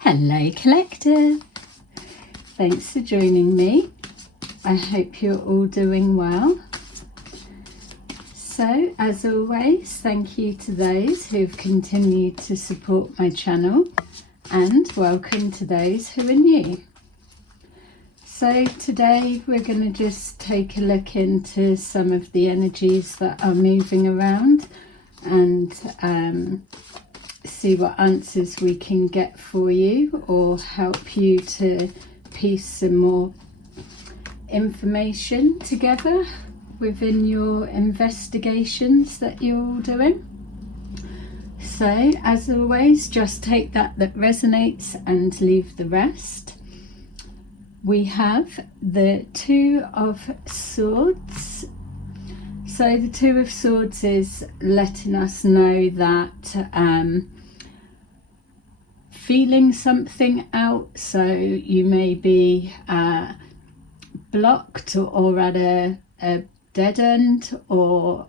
Hello Collective, thanks for joining me. I hope you're all doing well. So as always, thank you to those who've continued to support my channel, and welcome to those who are new. So today we're going to just take a look into some of the energies that are moving around and see what answers we can get for you, or help you to piece some more information together within your investigations that you're all doing. So as always, just take that resonates and leave the rest. We have the Two of Swords. So the Two of Swords is letting us know that feeling something out. So you may be blocked or at a dead end, or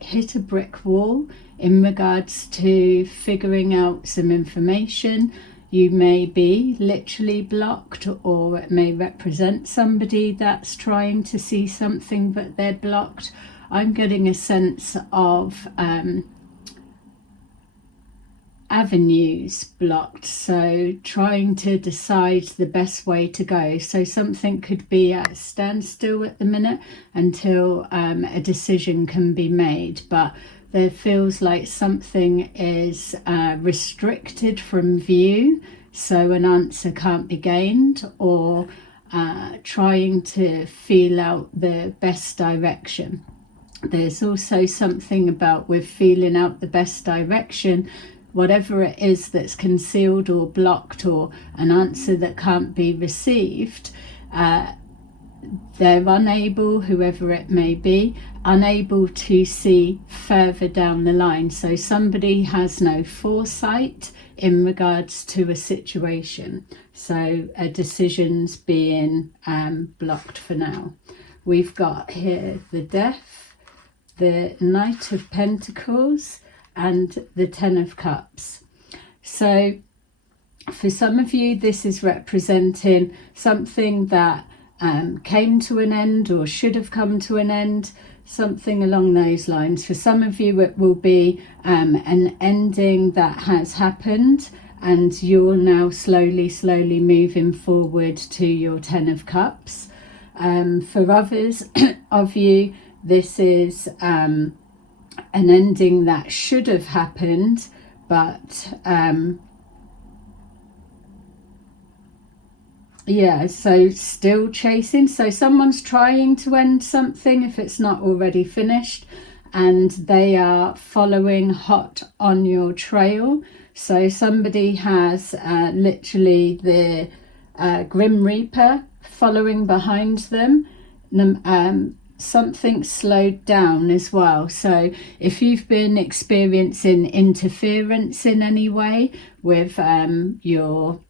hit a brick wall in regards to figuring out some information. You may be literally blocked, or it may represent somebody that's trying to see something but they're blocked. I'm getting a sense of avenues blocked, so trying to decide the best way to go. So something could be at a standstill at the minute until a decision can be made, but there feels like something is restricted from view, so an answer can't be gained, or trying to feel out the best direction. There's also something about with feeling out the best direction, whatever it is that's concealed or blocked, or an answer that can't be received, they're unable, whoever it may be, unable to see further down the line. So somebody has no foresight in regards to a situation. So a decision's being blocked for now. We've got here the Death, the Knight of Pentacles, and the Ten of Cups. So for some of you, this is representing something that came to an end, or should have come to an end, something along those lines. For some of you, it will be an ending that has happened, and you're now slowly moving forward to your Ten of Cups. For others of you, this is an ending that should have happened, but yeah, so still chasing. So someone's trying to end something if it's not already finished, and they are following hot on your trail. So somebody has literally the Grim Reaper following behind them. Something slowed down as well. So if you've been experiencing interference in any way with your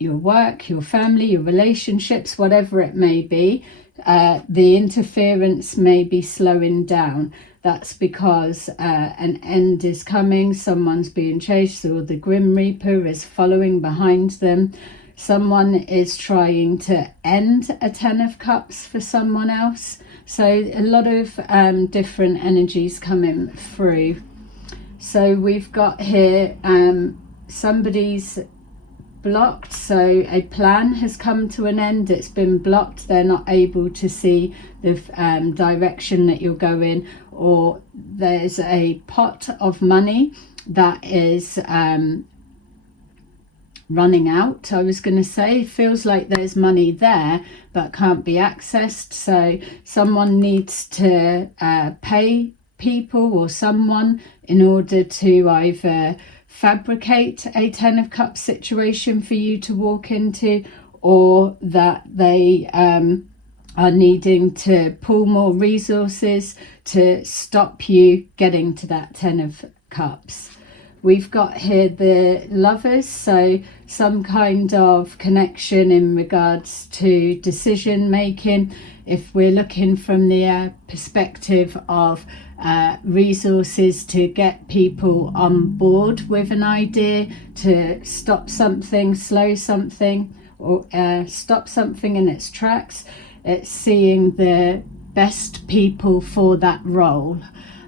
work, your family, your relationships, whatever it may be, the interference may be slowing down. That's because an end is coming, someone's being chased, or the Grim Reaper is following behind them. Someone is trying to end a Ten of Cups for someone else. So a lot of different energies coming through. So we've got here somebody's blocked, so a plan has come to an end, it's been blocked, they're not able to see the direction that you're going, or there's a pot of money that is running out. I was going to say, it feels like there's money there but can't be accessed. So someone needs to pay people or someone in order to either fabricate a Ten of Cups situation for you to walk into, or that they are needing to pull more resources to stop you getting to that Ten of Cups. we've got here the Lovers, so some kind of connection in regards to decision making. If we're looking from the perspective of resources to get people on board with an idea, to stop something, slow something, or stop something in its tracks, it's seeing the best people for that role.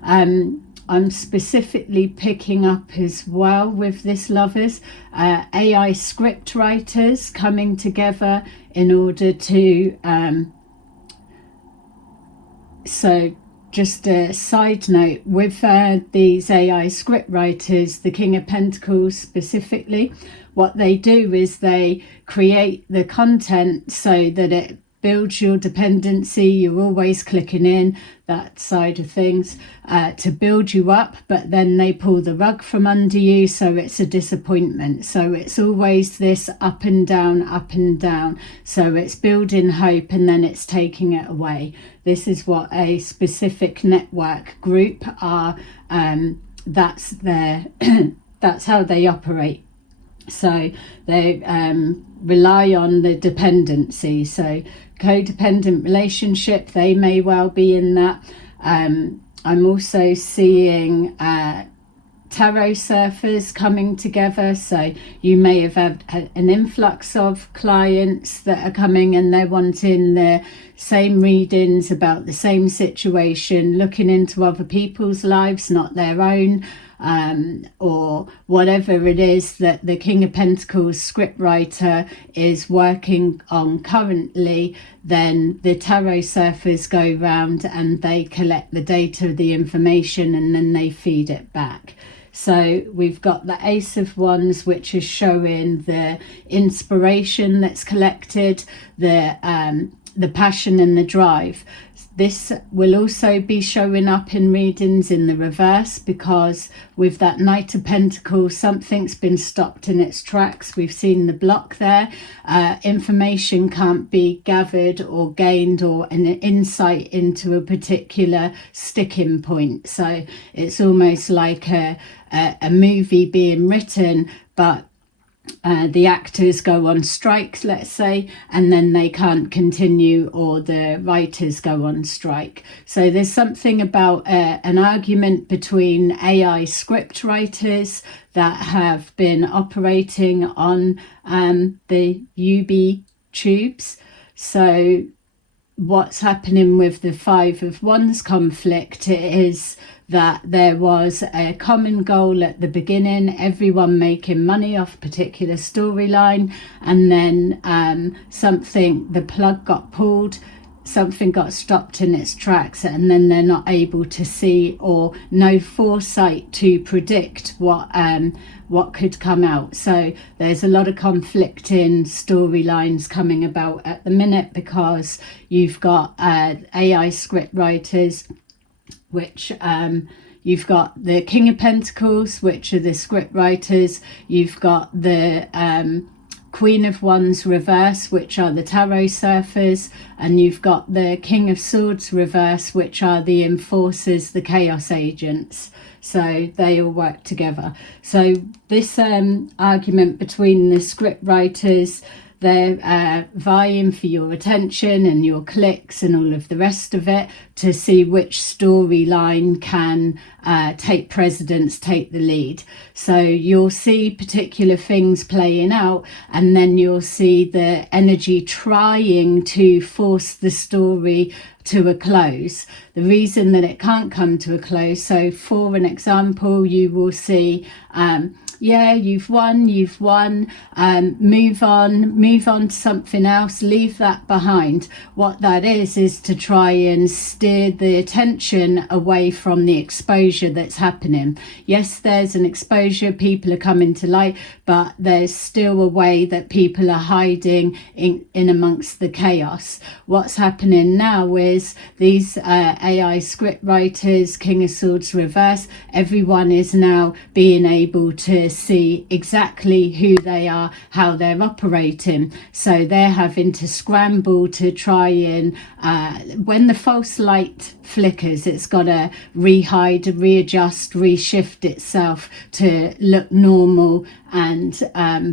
I'm specifically picking up as well with this Lovers, AI script writers coming together in order to, so just a side note, with these AI script writers, the King of Pentacles specifically, what they do is they create the content so that it builds your dependency. You're always clicking in, that side of things, to build you up, but then they pull the rug from under you, so it's a disappointment. So it's always this up and down, up and down. So it's building hope and then it's taking it away. This is what a specific network group are. That's their that's how they operate. So they rely on the dependency. So codependent relationship, they may well be in that. I'm also seeing tarot surfers coming together. So you may have had an influx of clients that are coming and they're wanting the same readings about the same situation, looking into other people's lives, not their own. Or whatever it is that the King of Pentacles scriptwriter is working on currently, then the tarot surfers go round and they collect the data, the information, and then they feed it back. So we've got the Ace of Wands, which is showing the inspiration that's collected, the passion and the drive. This will also be showing up in readings in the reverse, because with that Knight of Pentacles, something's been stopped in its tracks. We've seen the block there. Information can't be gathered or gained, or an insight into a particular sticking point. So it's almost like a movie being written, but the actors go on strike, let's say, and then they can't continue, or the writers go on strike. So there's something about an argument between AI script writers that have been operating on the UB tubes. So what's happening with the Five of Wands conflict is that there was a common goal at the beginning, everyone making money off a particular storyline, and then the plug got pulled, something got stopped in its tracks, and then they're not able to see or no foresight to predict what could come out. So there's a lot of conflicting storylines coming about at the minute, because you've got AI script writers, which you've got the King of Pentacles, which are the script writers. You've got the Queen of Wands reverse, which are the tarot surfers, and you've got the King of Swords reverse, which are the enforcers, the chaos agents. So they all work together. So this argument between the script writers, they're vying for your attention and your clicks and all of the rest of it, to see which storyline can take precedence, take the lead. So you'll see particular things playing out, and then you'll see the energy trying to force the story to a close. The reason that it can't come to a close, so for an example, you will see yeah, you've won, move on to something else, leave that behind. What that is to try and steer the attention away from the exposure that's happening. Yes, there's an exposure, people are coming to light, but there's still a way that people are hiding in amongst the chaos. What's happening now is these AI script writers, King of Swords reverse, everyone is now being able to see exactly who they are, how they're operating. So they're having to scramble to try and, when the false light flickers, it's got to re-hide, readjust, reshift itself to look normal and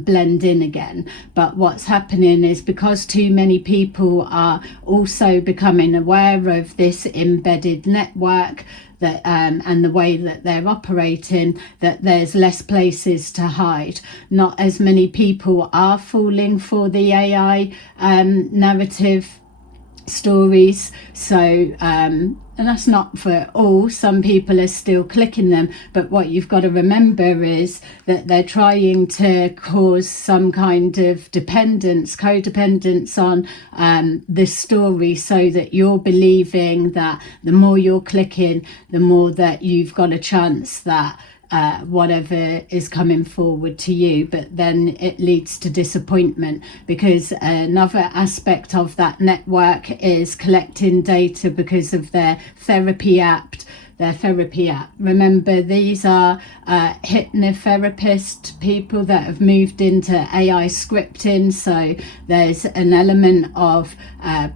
blend in again. But what's happening is, because too many people are also becoming aware of this embedded network, that and the way that they're operating, that there's less places to hide. Not as many people are falling for the AI narrative stories, so and that's not for all. Some people are still clicking them, but what you've got to remember is that they're trying to cause some kind of codependence on the story, so that you're believing that the more you're clicking, the more that you've got a chance that whatever is coming forward to you. But then it leads to disappointment, because another aspect of that network is collecting data because of their therapy app. Remember, these are hypnotherapist people that have moved into AI scripting, so there's an element of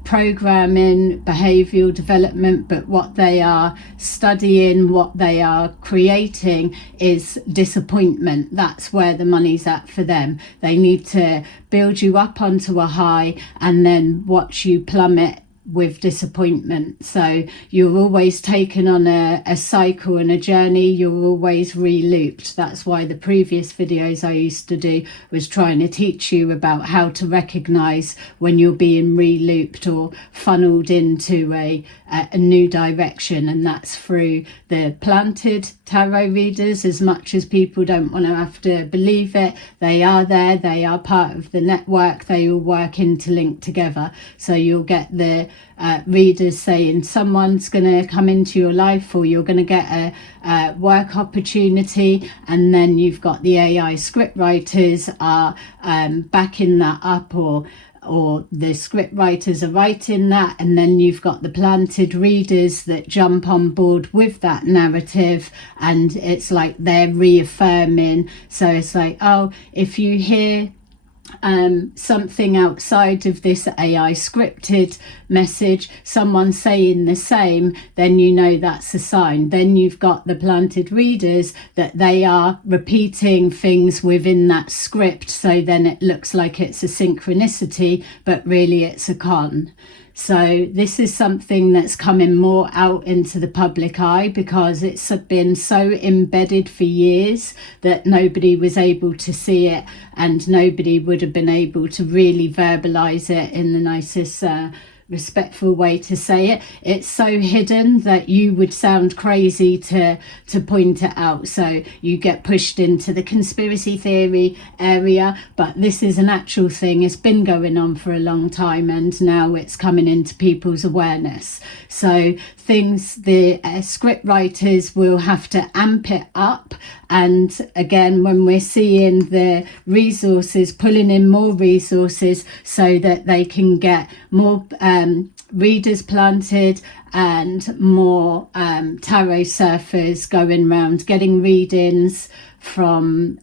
programming, behavioral development, but what they are studying, what they are creating is disappointment. That's where the money's at for them. They need to build you up onto a high and then watch you plummet with disappointment. So you're always taken on a cycle and a journey. You're always re-looped. That's why the previous videos I used to do was trying to teach you about how to recognize when you're being re-looped or funneled into a new direction, and that's through the planted tarot readers. As much as people don't want to have to believe it, they are there, they are part of the network, they all work interlinked together. So you'll get the readers saying someone's going to come into your life, or you're going to get a work opportunity, and then you've got the AI script writers are backing that up, or the script writers are writing that, and then you've got the planted readers that jump on board with that narrative, and it's like they're reaffirming. So it's like, oh, if you hear something outside of this AI scripted message, someone saying the same, then you know that's a sign. Then you've got the planted readers that they are repeating things within that script, so then it looks like it's a synchronicity, but really it's a con. So this is something that's coming more out into the public eye, because it's been so embedded for years that nobody was able to see it, and nobody would have been able to really verbalize it in the nicest respectful way to say it. It's so hidden that you would sound crazy to point it out, so you get pushed into the conspiracy theory area. But this is an actual thing. It's been going on for a long time, and now it's coming into people's awareness. So the script writers will have to amp it up. And again, when we're seeing the resources, pulling in more resources so that they can get more readers planted and more tarot surfers going around getting readings from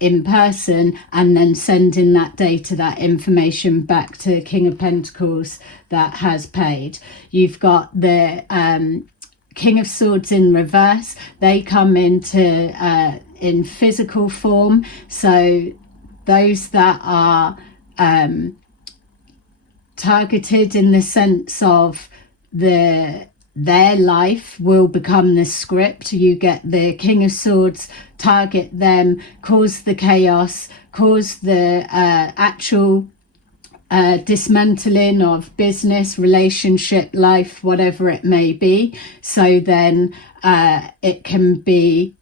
in person, and then sending that data, that information back to King of Pentacles that has paid. You've got the King of Swords in reverse. They come into in physical form, so those that are targeted in the sense of their life will become the script. You get the King of Swords, target them, cause the chaos, cause the actual dismantling of business, relationship, life, whatever it may be. So then it can be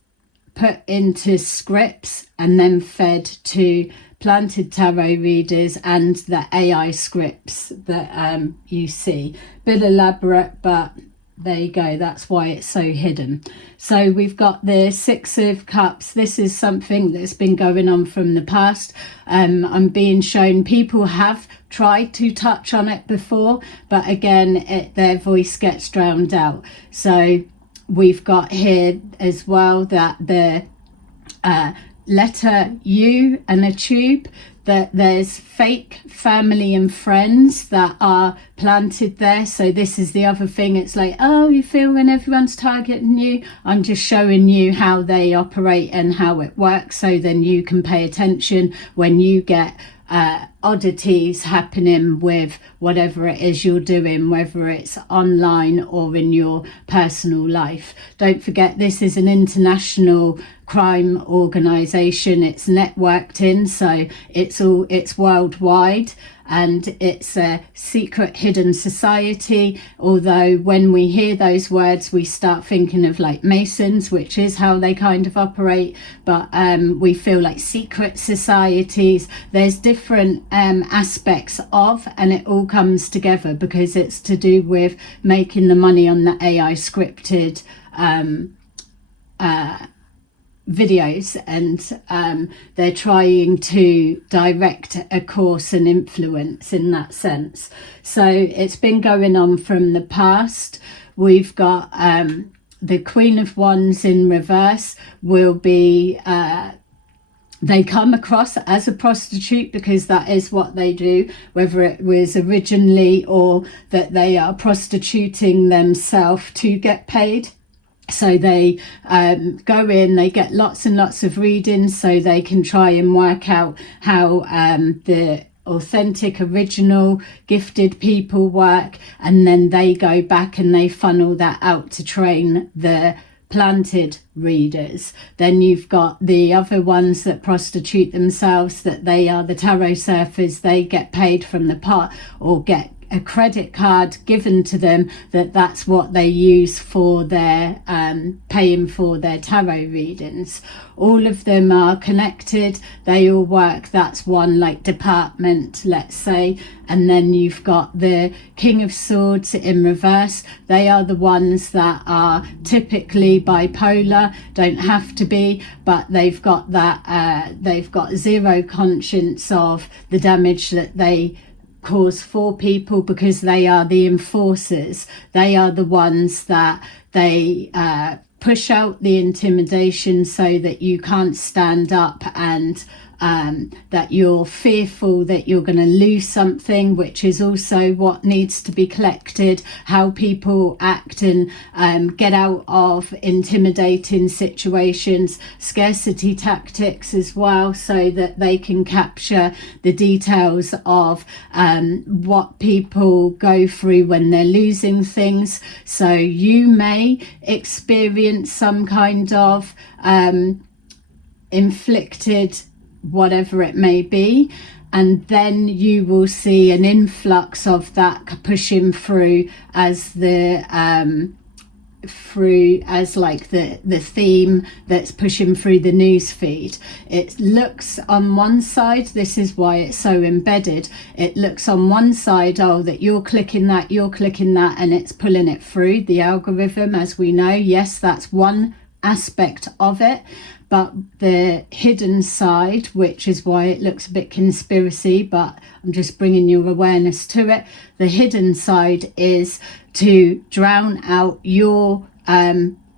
put into scripts and then fed to planted tarot readers and the AI scripts that you see. Bit elaborate, but there you go. That's why it's so hidden. So we've got the Six of Cups. This is something that's been going on from the past. I'm being shown people have tried to touch on it before, but again, their voice gets drowned out. So we've got here as well that the letter U and a tube, that there's fake family and friends that are planted there. So this is the other thing. It's like, oh, you feel when everyone's targeting you. I'm just showing you how they operate and how it works, so then you can pay attention when you get oddities happening with whatever it is you're doing, whether it's online or in your personal life. Don't forget, this is an international crime organization. It's networked in, so it's worldwide, and it's a secret hidden society. Although when we hear those words, we start thinking of like Masons, which is how they kind of operate, but we feel like secret societies. There's different aspects of, and it all comes together because it's to do with making the money on the AI scripted videos, and they're trying to direct a course and influence in that sense. So it's been going on from the past. We've got the Queen of Wands in reverse will be they come across as a prostitute because that is what they do, whether it was originally or that they are prostituting themselves to get paid. So they go in, they get lots and lots of readings so they can try and work out how the authentic, original, gifted people work, and then they go back and they funnel that out to train the planted readers. Then you've got the other ones that prostitute themselves, that they are the tarot surfers. They get paid from the pot or get a credit card given to them, that's what they use for their paying for their tarot readings. All of them are connected, they all work. That's one like department, let's say. And then you've got the King of Swords in reverse. They are the ones that are typically bipolar, don't have to be, but they've got that they've got zero conscience of the damage that they cause for people, because they are the enforcers. They are the ones that they push out the intimidation so that you can't stand up, and that you're fearful that you're going to lose something, which is also what needs to be collected, how people act and get out of intimidating situations, scarcity tactics as well, so that they can capture the details of what people go through when they're losing things. So you may experience some kind of inflicted whatever it may be, and then you will see an influx of that pushing through as the the theme that's pushing through the news feed. It looks on one side, this is why it's so embedded, it looks on one side, oh, that you're clicking that, and it's pulling it through the algorithm, as we know. Yes, that's one aspect of it. But the hidden side, which is why it looks a bit conspiracy, but I'm just bringing your awareness to it. The hidden side is to drown out your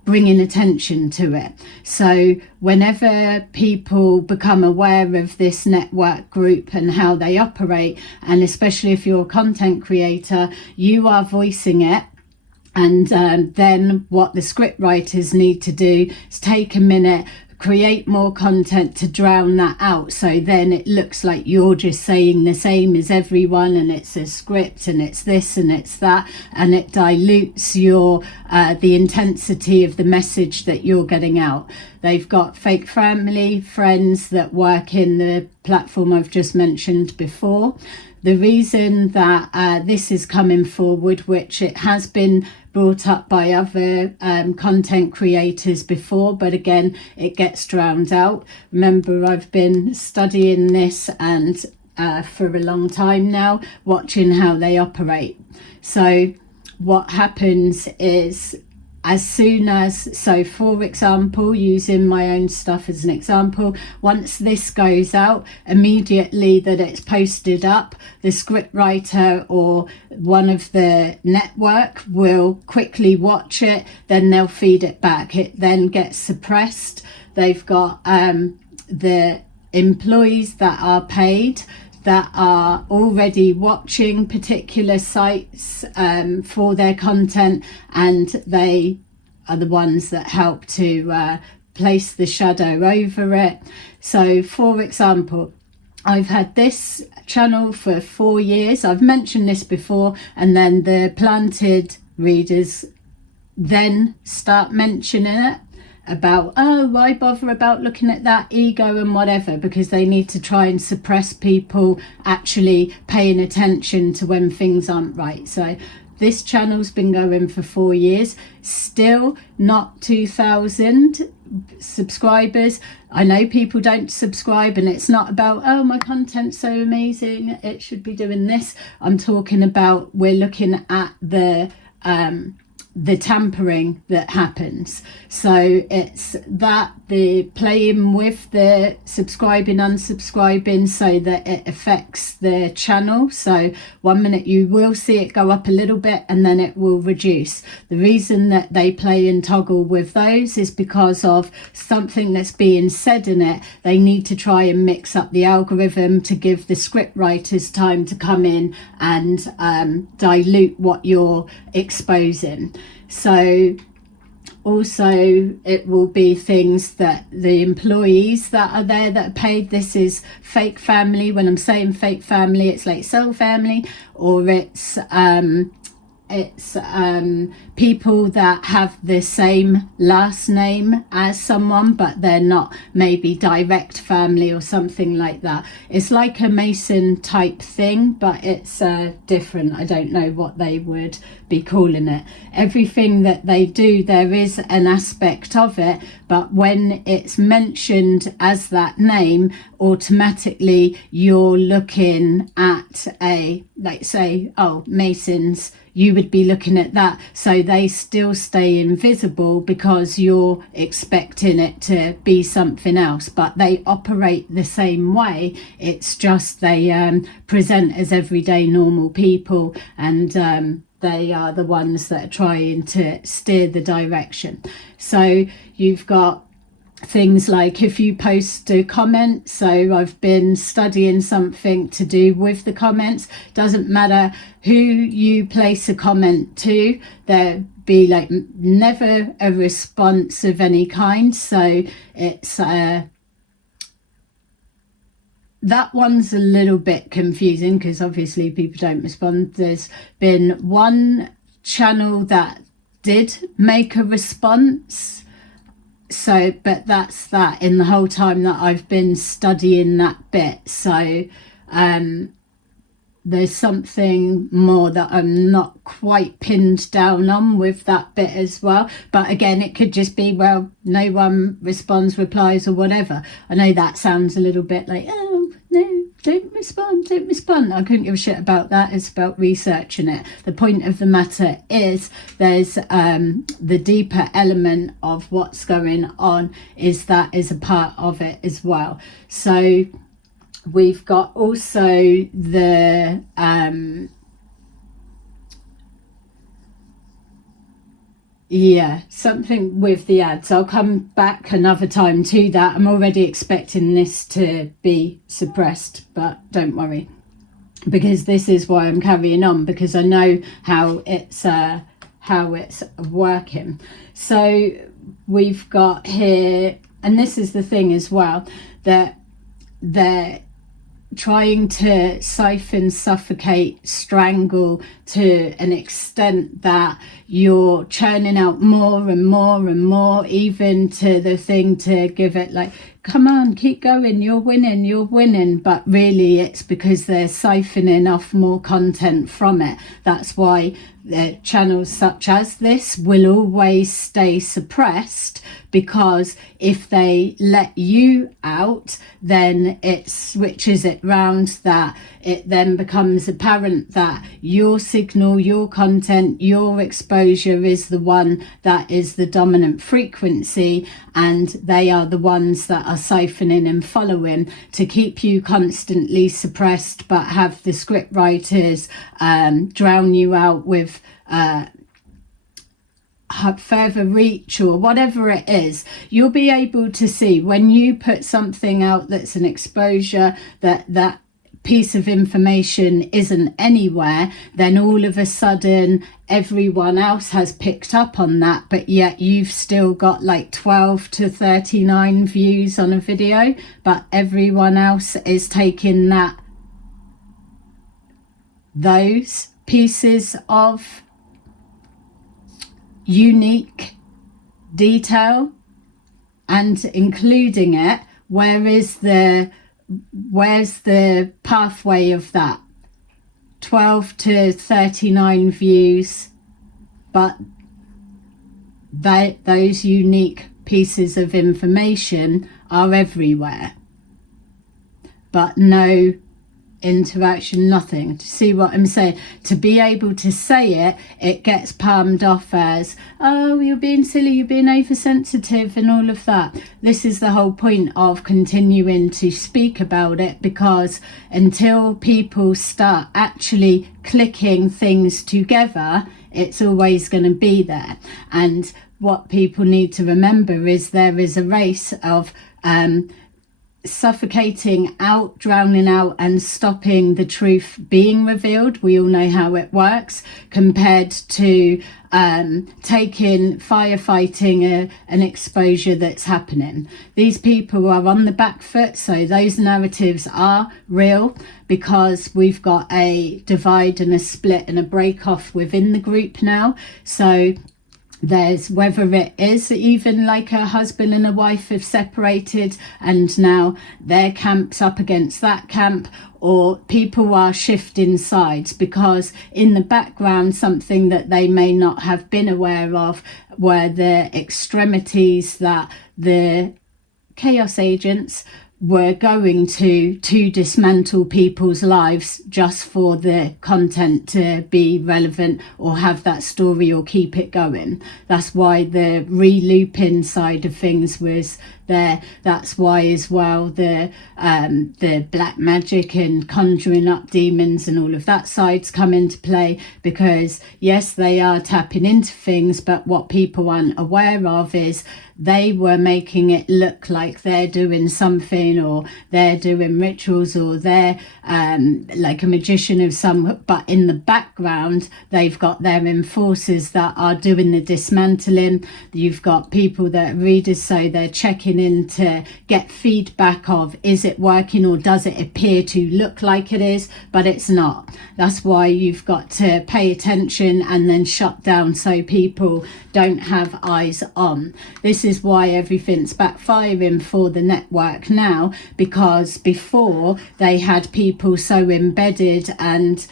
bringing attention to it. So whenever people become aware of this network group and how they operate, and especially if you're a content creator, you are voicing it. And then what the script writers need to do is take a minute, create more content to drown that out, so then it looks like you're just saying the same as everyone, and it's a script, and it's this and it's that, and it dilutes your the intensity of the message that you're getting out. They've got fake family, friends that work in the platform I've just mentioned before. The reason that this is coming forward, which it has been brought up by other content creators before, but again, it gets drowned out. Remember, I've been studying this and for a long time now, watching how they operate. So what happens is, as soon as, so for example, using my own stuff as an example, once this goes out, immediately that it's posted up, the script writer or one of the network will quickly watch it, then they'll feed it back. It then gets suppressed. They've got the employees that are paid, that are already watching particular sites for their content, and they are the ones that help to place the shadow over it. So for example, I've had this channel for 4 years. I've mentioned this before, and then the planted readers then start mentioning it about, oh, why bother about looking at that ego and whatever, because they need to try and suppress people actually paying attention to when things aren't right. So this channel's been going for 4 years, still not 2,000 subscribers. I know people don't subscribe, and it's not about, oh, my content's so amazing, it should be doing this. I'm talking about, we're looking at the tampering that happens. So it's that, the playing with the subscribing, unsubscribing, so that it affects the channel. So 1 minute you will see it go up a little bit and then it will reduce. The reason that they play and toggle with those is because of something that's being said in it. They need to try and mix up the algorithm to give the script writers time to come in and dilute what you're exposing. So also it will be things that the employees that are there that are paid, this is fake family. When I'm saying fake family, it's like soul family, or it's people that have the same last name as someone, but they're not maybe direct family or something like that. It's like a Mason type thing, but it's different. I don't know what they would be calling it. Everything that they do, there is an aspect of it, but when it's mentioned as that name, automatically you're looking at a, like say, oh, Masons, you would be looking at that. So they still stay invisible because you're expecting it to be something else, but they operate the same way. It's just they present as everyday normal people, and they are the ones that are trying to steer the direction. So you've got things like, if you post a comment, so I've been studying something to do with the comments, doesn't matter who you place a comment to, there be like never a response of any kind. So it's that one's a little bit confusing because obviously people don't respond. There's been one channel that did make a response, so but that's that in the whole time that I've been studying that bit. So there's something more that I'm not quite pinned down on with that bit as well. But again, it could just be, well, no one responds, replies, or whatever. I know that sounds a little bit like, oh no, don't respond. I couldn't give a shit about that. It's about researching it. The point of the matter is there's the deeper element of what's going on is that is a part of it as well. So we've got also the something with the ads. I'll come back another time to that. I'm already expecting this to be suppressed, but don't worry, because this is why I'm carrying on, because I know how it's working. So we've got here, and this is the thing as well, that they're trying to siphon, suffocate, strangle to an extent that you're churning out more and more and more, even to the thing to give it like, come on, keep going, you're winning. But really it's because they're siphoning off more content from it. That's why the channels such as this will always stay suppressed, because if they let you out, then it switches it round, that it then becomes apparent that your signal, your content, your exposure is the one that is the dominant frequency, and they are the ones that are siphoning and following to keep you constantly suppressed, but have the script writers drown you out with further reach or whatever it is, you'll be able to see when you put something out that's an exposure, that piece of information isn't anywhere, then all of a sudden everyone else has picked up on that, but yet you've still got like 12 to 39 views on a video, but everyone else is taking those pieces of unique detail and including it. Where's the pathway of that? 12 to 39 views, but those unique pieces of information are everywhere, but no interaction, nothing. To see what I'm saying? To be able to say it, it gets palmed off as, oh, you're being silly, you're being oversensitive and all of that. This is the whole point of continuing to speak about it, because until people start actually clicking things together, it's always going to be there. And what people need to remember is there is a race of suffocating out, drowning out and stopping the truth being revealed. We all know how it works, compared to firefighting an exposure that's happening. These people are on the back foot, so those narratives are real, because we've got a divide and a split and a break off within the group now. So there's, whether it is even like a husband and a wife have separated and now their camp's up against that camp, or people are shifting sides because in the background something that they may not have been aware of were the extremities that the chaos agents were going to dismantle people's lives just for the content to be relevant or have that story or keep it going. That's why the re-looping side of things was there. That's why as well the black magic and conjuring up demons and all of that sides come into play, because yes, they are tapping into things, but what people aren't aware of is they were making it look like they're doing something, or they're doing rituals, or they're like a magician of some, but in the background they've got their enforcers that are doing the dismantling. You've got people that are readers, so they're checking in to get feedback of, is it working, or does it appear to look like it is, but it's not. That's why you've got to pay attention and then shut down so people don't have eyes on. This is why everything's backfiring for the network now, because before they had people so embedded and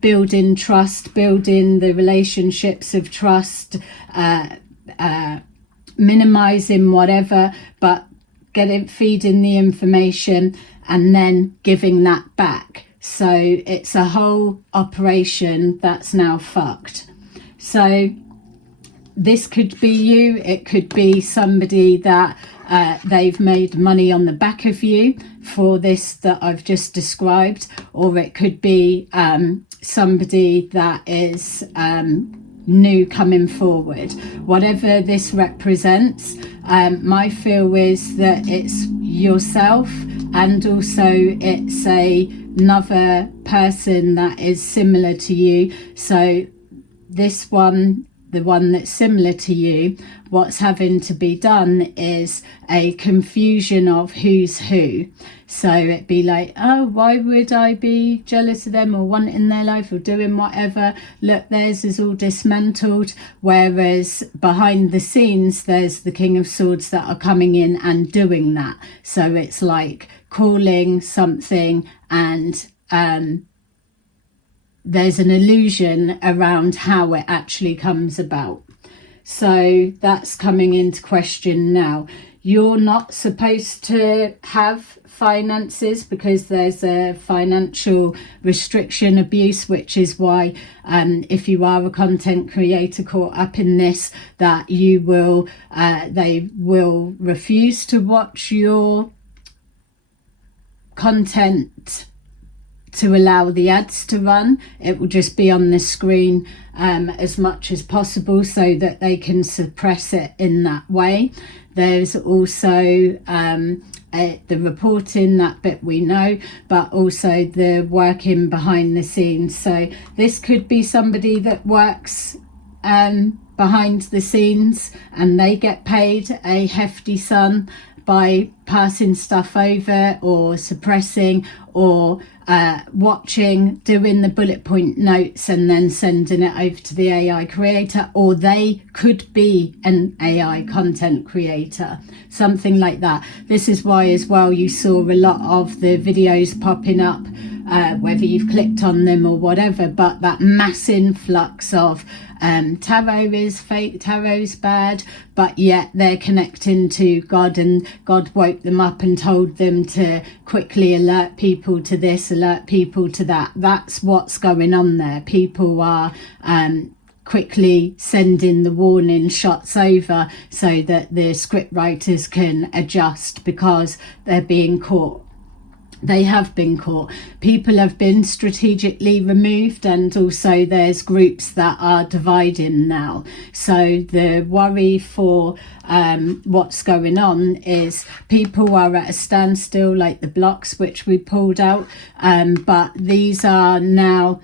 building trust, building the relationships of trust, minimizing whatever, but feeding the information and then giving that back. So it's a whole operation that's now fucked. So this could be you, it could be somebody that they've made money on the back of you for this that I've just described, or it could be somebody that is new coming forward. Whatever this represents, my feel is that it's yourself, and also it's another person that is similar to you. So this one, the one that's similar to you, what's having to be done is a confusion of who's who. So it'd be like, oh, why would I be jealous of them or wanting their life or doing whatever? Look, theirs is all dismantled. Whereas behind the scenes, there's the King of Swords that are coming in and doing that. So it's like calling something, and there's an illusion around how it actually comes about. So that's coming into question now. You're not supposed to have finances because there's a financial restriction abuse, which is why if you are a content creator caught up in this, that you will they will refuse to watch your content to allow the ads to run. It will just be on the screen as much as possible so that they can suppress it in that way. There's also the reporting, that bit we know, but also the working behind the scenes. So this could be somebody that works behind the scenes and they get paid a hefty sum by passing stuff over or suppressing or watching, doing the bullet point notes and then sending it over to the AI creator, or they could be an AI content creator, something like that. This is why as well you saw a lot of the videos popping up, whether you've clicked on them or whatever, but that mass influx of tarot is fake, tarot's bad, but yet they're connecting to God, and God woke them up and told them to quickly alert people to this, alert people to that. That's what's going on there. People are quickly sending the warning shots over so that the script writers can adjust, because they're being caught. They have been caught. People have been strategically removed, and also there's groups that are dividing now. So the worry for what's going on is people are at a standstill, like the blocks which we pulled out, but these are now,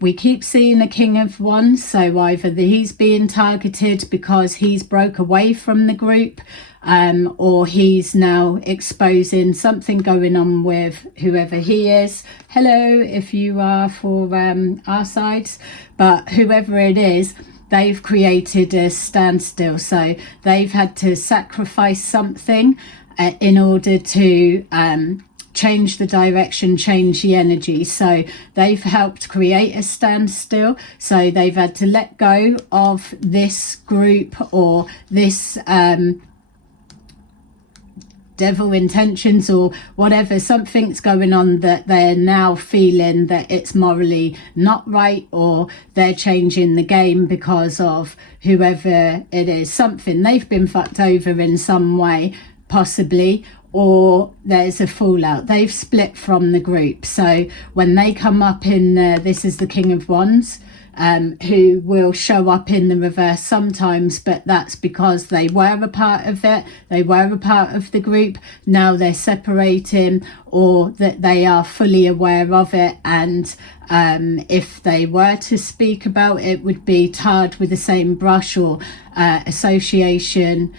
we keep seeing the King of Wands, so either he's being targeted because he's broke away from the group, or he's now exposing something going on with whoever he is. Hello, if you are for our sides, but whoever it is, they've created a standstill. So they've had to sacrifice something in order to change the direction, change the energy. So they've helped create a standstill. So they've had to let go of this group or this devil intentions or whatever. Something's going on that they're now feeling that it's morally not right, or they're changing the game because of whoever it is. Something, they've been fucked over in some way, possibly, or there's a fallout. They've split from the group. So when they come up in this is the King of Wands, who will show up in the reverse sometimes, but that's because they were a part of it, they were a part of the group. Now they're separating, or that they are fully aware of it, and if they were to speak about it, would be tarred with the same brush, or associated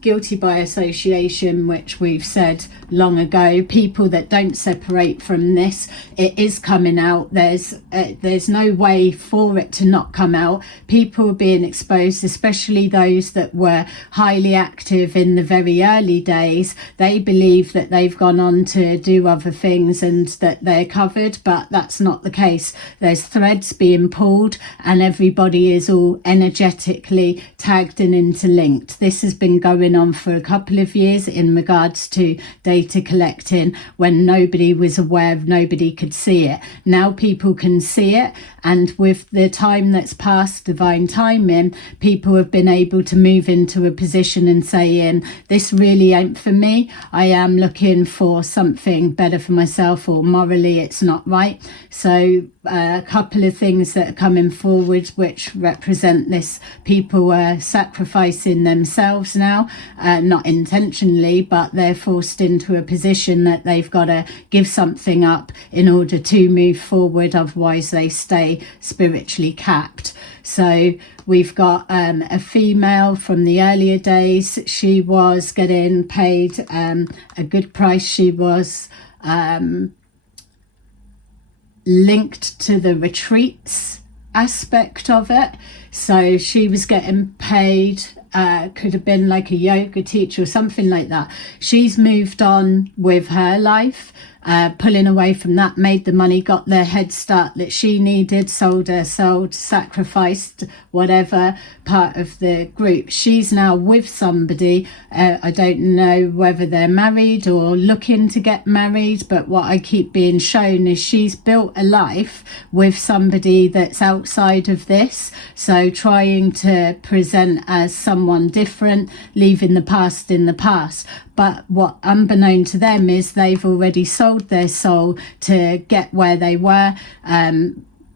guilty by association, which we've said long ago. People that don't separate from this, it is coming out. There's no way for it to not come out. People are being exposed, especially those that were highly active in the very early days. They believe that they've gone on to do other things and that they're covered, but that's not the case. There's threads being pulled, and everybody is all energetically tagged and interlinked. This has been going on for a couple of years in regards to data collecting, when nobody was aware, nobody could see it. Now people can see it, and with the time that's passed, divine timing, people have been able to move into a position and saying, this really ain't for me, I am looking for something better for myself, or morally it's not right. So a couple of things that are coming forward which represent this. People are sacrificing themselves now, not intentionally, but they're forced into a position that they've got to give something up in order to move forward, otherwise they stay spiritually capped. So we've got a female from the earlier days. She was getting paid a good price. She was linked to the retreats aspect of it, so she was getting paid, could have been like a yoga teacher or something like that. She's moved on with her life, pulling away from that, made the money, got their head start that she needed, sold her soul, sacrificed whatever part of the group. She's now with somebody. I don't know whether they're married or looking to get married, but what I keep being shown is she's built a life with somebody that's outside of this, so trying to present as someone different, leaving the past in the past. But what unbeknown to them is they've already sold their soul to get where they were,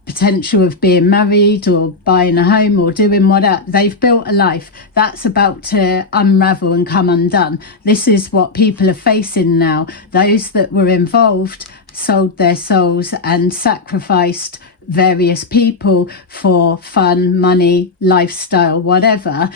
potential of being married or buying a home or doing whatever. They've built a life that's about to unravel and come undone. This is what people are facing now. Those that were involved sold their souls and sacrificed various people for fun, money, lifestyle, whatever.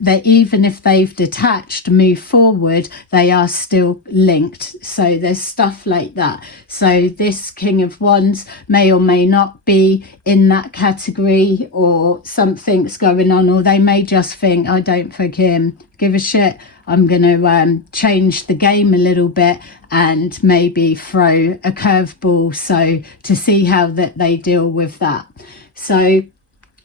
That even if they've detached, moved forward, they are still linked. So there's stuff like that. So this King of Wands may or may not be in that category, or something's going on, or they may just think, I don't fucking give a shit, I'm going to change the game a little bit and maybe throw a curveball, so to see how that they deal with that. So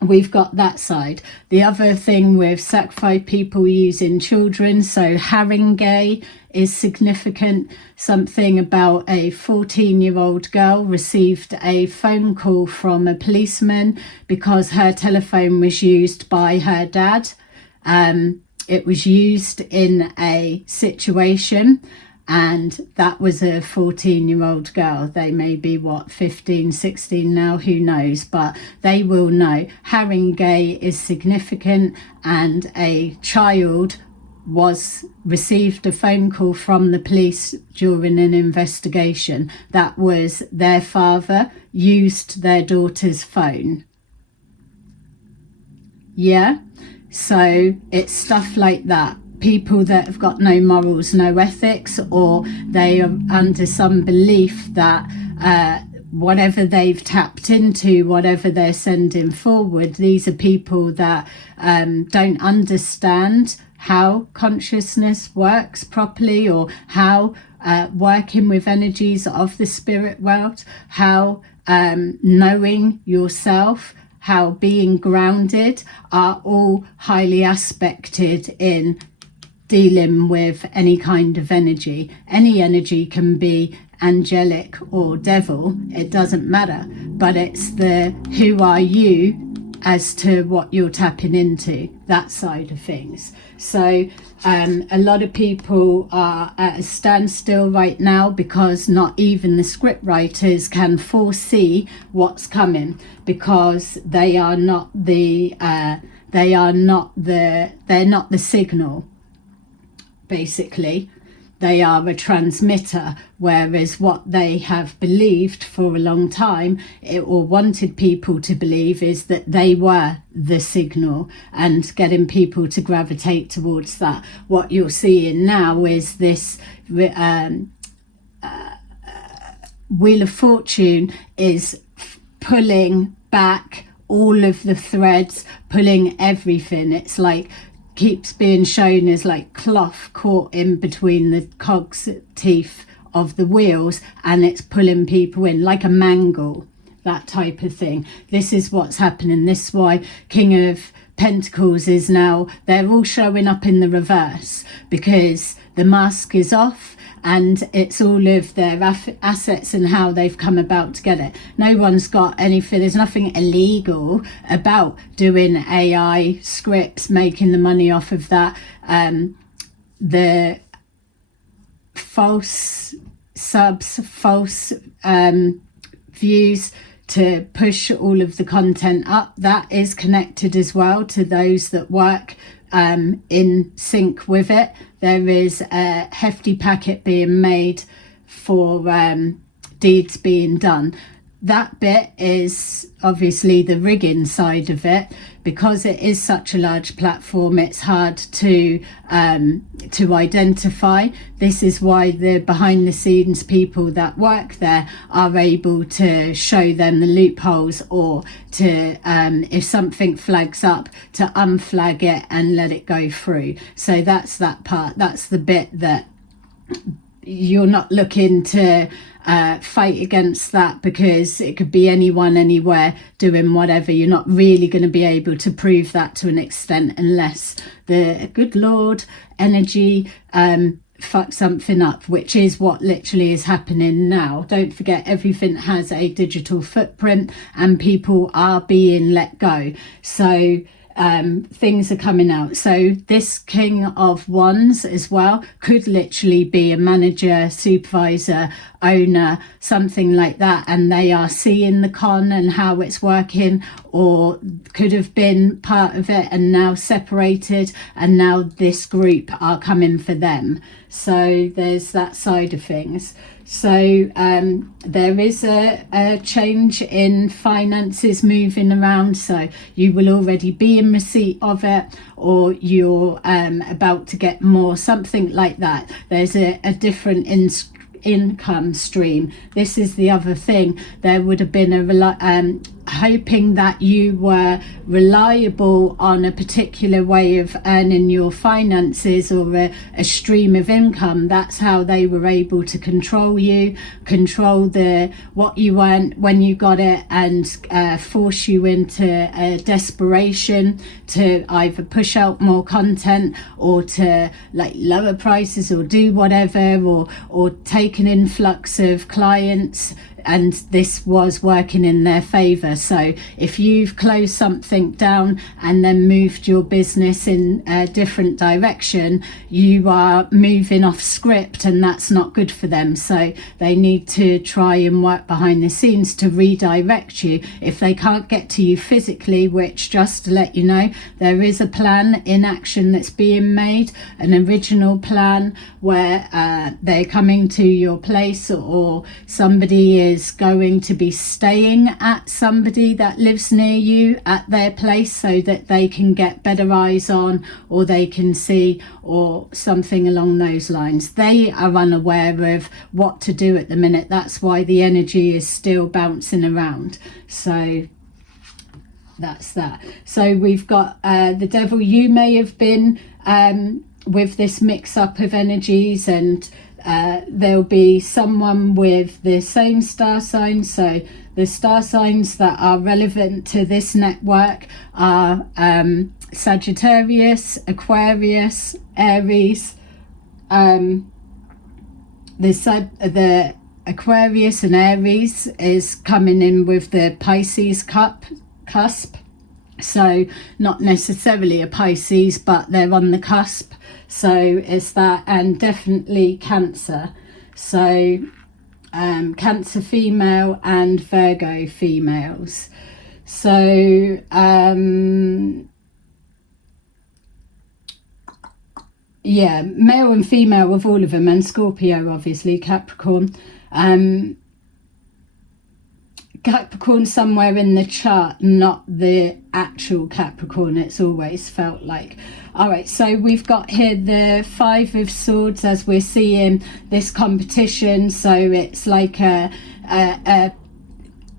we've got that side. The other thing with sacrifice, people using children, so haringey is significant. Something about a 14-year-old girl received a phone call from a policeman because her telephone was used by her dad. It was used in a situation, and that was a 14-year-old girl. They may be, 15, 16 now, who knows, but they will know. Haringey is significant, and a child received a phone call from the police during an investigation. That was their father used their daughter's phone. Yeah? So it's stuff like that. People that have got no morals, no ethics, or they are under some belief that whatever they've tapped into, whatever they're sending forward, these are people that don't understand how consciousness works properly, or how working with energies of the spirit world, how knowing yourself, how being grounded are all highly aspected in dealing with any kind of energy. Any energy can be angelic or devil, it doesn't matter, but it's the who are you as to what you're tapping into, that side of things. So a lot of people are at a standstill right now because not even the script writers can foresee what's coming, because they're not the signal, basically. They are a transmitter, whereas what they have believed for a long time, or wanted people to believe, is that they were the signal, and getting people to gravitate towards that. What you're seeing now is this Wheel of Fortune is pulling back all of the threads, pulling everything. It's like keeps being shown as like cloth caught in between the cogs teeth of the wheels, and it's pulling people in like a mangle, that type of thing. This is what's happening. This is why King of Pentacles is now, they're all showing up in the reverse, because the mask is off, and it's all of their assets and how they've come about to get it. No one's got anything, there's nothing illegal about doing AI scripts, making the money off of that. The false subs, false views to push all of the content up, that is connected as well to those that work in sync with it. There is a hefty packet being made for deeds being done. That bit is obviously the rigging side of it. Because it is such a large platform, it's hard to identify. This is why the behind the scenes people that work there are able to show them the loopholes, or to if something flags up, to unflag it and let it go through. So that's that part. That's the bit that you're not looking to fight against that, because it could be anyone, anywhere, doing whatever. You're not really going to be able to prove that to an extent unless the good Lord energy fuck something up, which is what literally is happening now. Don't forget, everything has a digital footprint and people are being let go. So things are coming out. So this King of Wands as well could literally be a manager, supervisor, owner, something like that, and they are seeing the con and how it's working, or could have been part of it and now separated, and now this group are coming for them. So there's that side of things. So there is a change in finances moving around, so you will already be in receipt of it, or you're about to get more, something like that. There's a different income stream. This is the other thing. There would have been a hoping that you were reliable on a particular way of earning your finances, or a stream of income. That's how they were able to control you, control what you earned when you got it, and force you into desperation to either push out more content, or to like lower prices, or do whatever, or take an influx of clients. And this was working in their favor. So if you've closed something down and then moved your business in a different direction, you are moving off script, and that's not good for them. So they need to try and work behind the scenes to redirect you. If they can't get to you physically, which, just to let you know, there is a plan in action that's being made, an original plan where they're coming to your place, or somebody is going to be staying at somebody that lives near you at their place, so that they can get better eyes on, or they can see, or something along those lines. They are unaware of what to do at the minute. That's why the energy is still bouncing around. So that's that. So we've got the devil. You may have been with this mix up of energies, and there'll be someone with the same star sign. So the star signs that are relevant to this network are Sagittarius, Aquarius, Aries. The Aquarius and Aries is coming in with the Pisces cusp. So not necessarily a Pisces, but they're on the cusp. So it's that, and definitely Cancer. So Cancer female and Virgo females. So yeah, male and female of all of them, and Scorpio, obviously, Capricorn. Capricorn somewhere in the chart, not the actual Capricorn, it's always felt like. All right, so we've got here the Five of Swords, as we're seeing this competition. So it's like a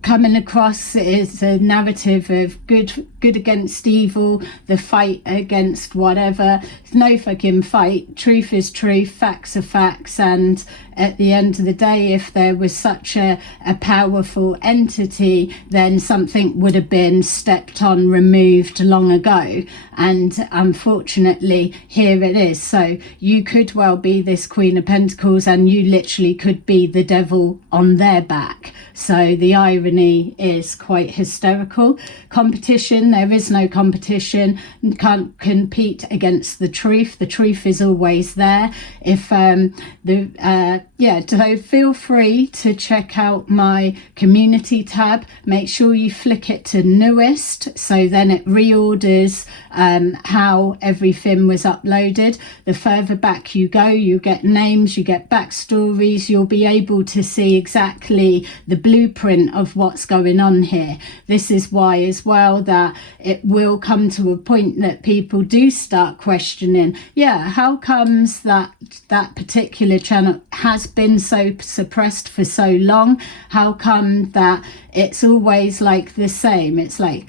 coming across is a narrative of good against evil, the fight against whatever. It's no fucking fight. Truth is truth, facts are facts, and at the end of the day, if there was such a powerful entity, then something would have been stepped on, removed long ago, and unfortunately here it is. So you could well be this Queen of Pentacles, and you literally could be the devil on their back. So the irony is quite hysterical. Competition, there is no competition. You can't compete against the truth. The truth is always there. If so feel free to check out my community tab. Make sure you flick it to newest, so then it reorders how everything was uploaded. The further back you go, you get names, you get backstories. You'll be able to see exactly the blueprint of what's going on here. This is why as well that it will come to a point that people do start questioning, how comes that particular channel has been so suppressed for so long? How come that it's always like the same? It's like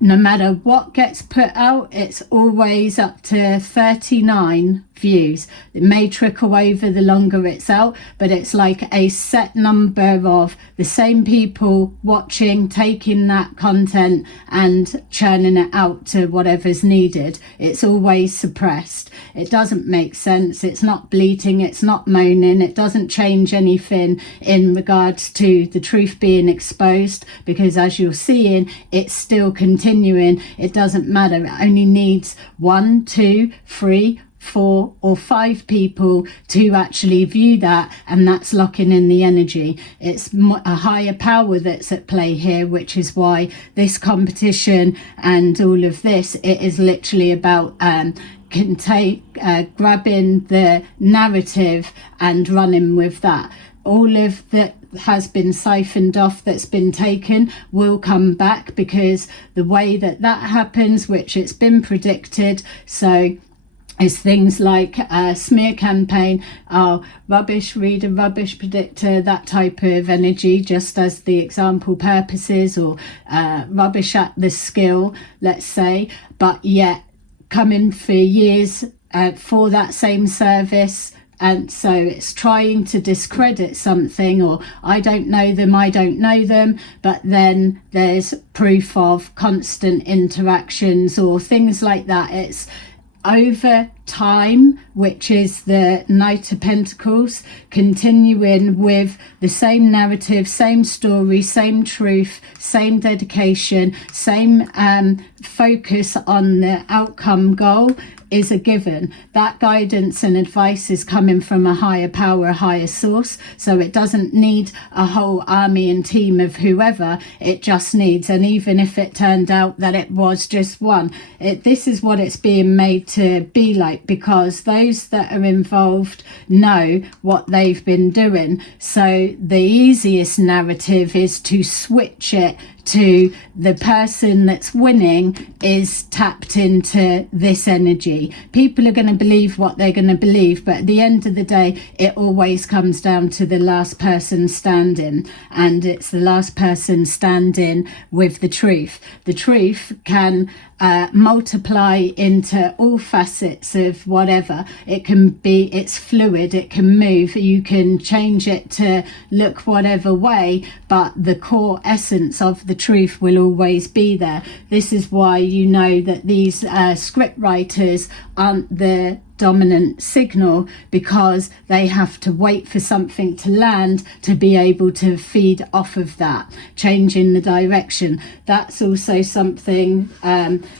no matter what gets put out, it's always up to 39 views. It may trickle over the longer it's out, but it's like a set number of the same people watching, taking that content and churning it out to whatever's needed. It's always suppressed. It doesn't make sense. It's not bleating, it's not moaning, it doesn't change anything in regards to the truth being exposed, because as you're seeing, it's still continuing. It doesn't matter. It only needs 1, 2, 3, 4 or 5 people to actually view that, and that's locking in the energy. It's a higher power that's at play here, which is why this competition and all of this, it is literally about grabbing the narrative and running with that. All of that has been siphoned off, that's been taken, will come back, because the way that happens, which it's been predicted, so is things like smear campaign, rubbish reader, rubbish predictor, that type of energy, just as the example purposes, or rubbish at the skill, let's say, but yet coming for years for that same service. And so it's trying to discredit something, or I don't know them, but then there's proof of constant interactions or things like that. It's over time, which is the Knight of Pentacles, continuing with the same narrative, same story, same truth, same dedication, same focus on the outcome goal is a given. That guidance and advice is coming from a higher power, a higher source. So it doesn't need a whole army and team of whoever. It just needs, and even if it turned out that it was just one, this is what it's being made to be like, because those that are involved know what they've been doing. So the easiest narrative is to switch it to the person that's winning is tapped into this energy. People are going to believe what they're going to believe, but at the end of the day, it always comes down to the last person standing, and it's the last person standing with the truth. The truth can multiply into all facets of whatever. It can be, it's fluid, it can move, you can change it to look whatever way, but the core essence of the truth will always be there. This is why you know that these script writers aren't the dominant signal, because they have to wait for something to land to be able to feed off of that, changing the direction. That's also something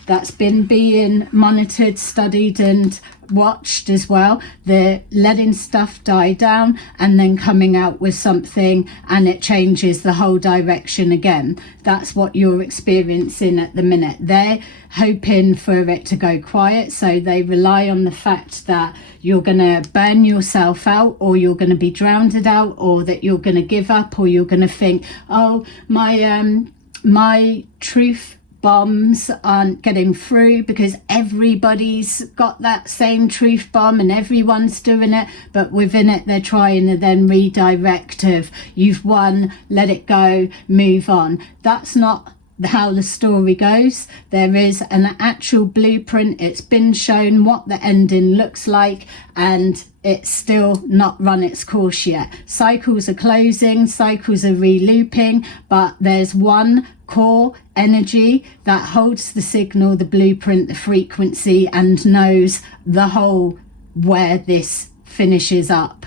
that's been being monitored, studied and watched as well. The letting stuff die down and then coming out with something and it changes the whole direction again. That's what you're experiencing at the minute. They're hoping for it to go quiet, so they rely on the fact that you're going to burn yourself out, or you're going to be drowned out, or that you're going to give up, or you're going to think, oh, my truth bombs aren't getting through because everybody's got that same truth bomb and everyone's doing it, but within it they're trying to then redirect of, you've won, let it go, move on. That's not how the story goes. There is an actual blueprint. It's been shown what the ending looks like, and it's still not run its course yet. Cycles are closing, cycles are re-looping, but there's one core energy that holds the signal, the blueprint, the frequency, and knows the whole where this finishes up.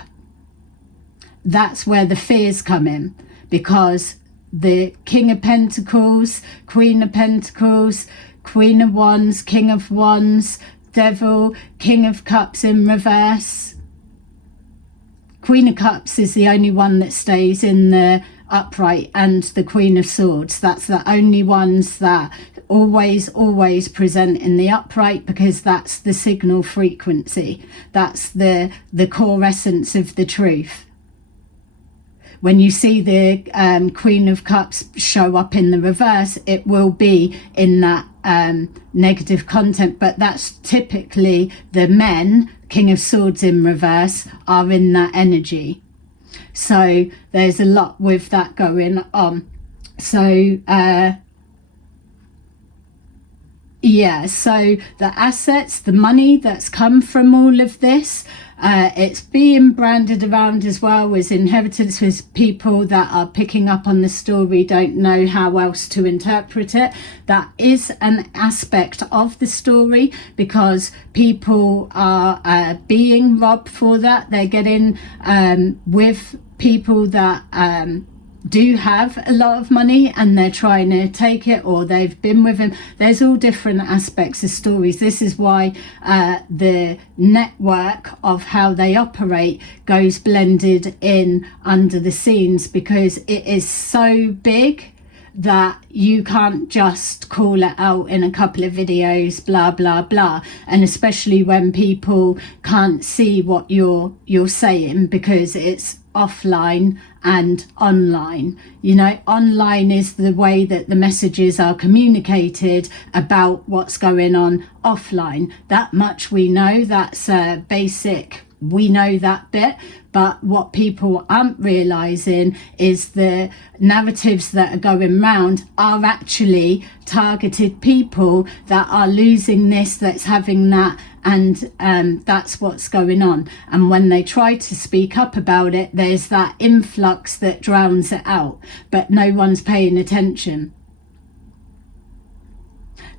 That's where the fears come in, because the King of Pentacles, Queen of Pentacles, Queen of Wands, King of Wands, Devil, King of Cups in reverse. Queen of Cups is the only one that stays in the upright, and the Queen of Swords. That's the only ones that always present in the upright, because that's the signal frequency. That's the core essence of the truth. When you see the Queen of Cups show up in the reverse, it will be in that negative content, but that's typically the men. King of Swords in reverse are in that energy. So there's a lot with that going on. So Yeah, so the assets, the money that's come from all of this, it's being branded around as well as inheritance, with people that are picking up on the story don't know how else to interpret it. That is an aspect of the story, because people are being robbed for that. They're getting with people that do have a lot of money and they're trying to take it, or they've been with him. There's all different aspects of stories. This is why the network of how they operate goes blended in under the scenes, because it is so big that you can't just call it out in a couple of videos, blah blah blah. And especially when people can't see what you're saying, because it's offline and online. You know, online is the way that the messages are communicated about what's going on offline. That much we know. That's basic. We know that bit. But what people aren't realizing is the narratives that are going round are actually targeted people that are losing this, that's having that, and that's what's going on. And when they try to speak up about it, there's that influx that drowns it out, but no one's paying attention.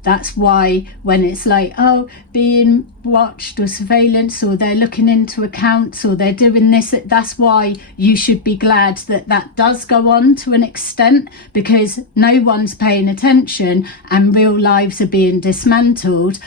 That's why when it's like, oh, being watched or surveillance, or they're looking into accounts, or they're doing this, that's why you should be glad that that does go on to an extent, because no one's paying attention and real lives are being dismantled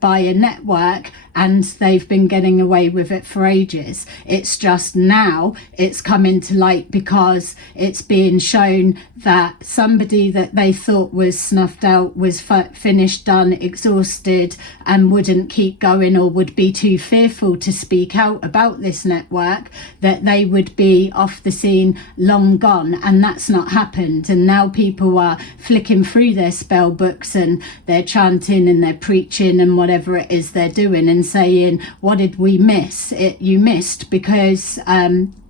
by a network, and they've been getting away with it for ages. It's just now it's coming to light because it's being shown that somebody that they thought was snuffed out was finished, done, exhausted, and wouldn't keep going, or would be too fearful to speak out about this network, that they would be off the scene long gone. And that's not happened. And now people are flicking through their spell books and they're chanting and they're preaching and whatever it is they're doing, and saying, what did we miss? You missed because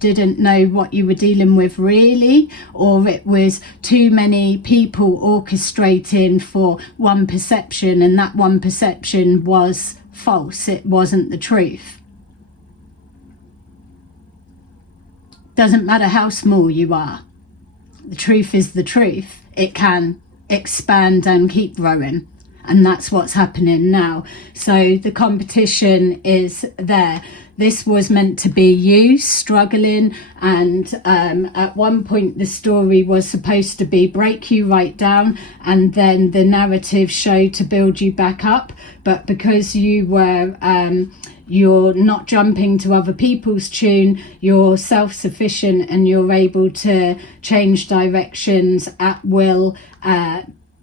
didn't know what you were dealing with, really, or it was too many people orchestrating for one perception, and that one perception was false. It wasn't the truth. Doesn't matter how small you are, the truth is the truth. It can expand and keep growing. And that's what's happening now. So the competition is there. This was meant to be you struggling, and at one point the story was supposed to be break you right down, and then the narrative show to build you back up. But because you were you're not jumping to other people's tune, you're self-sufficient, and you're able to change directions at will.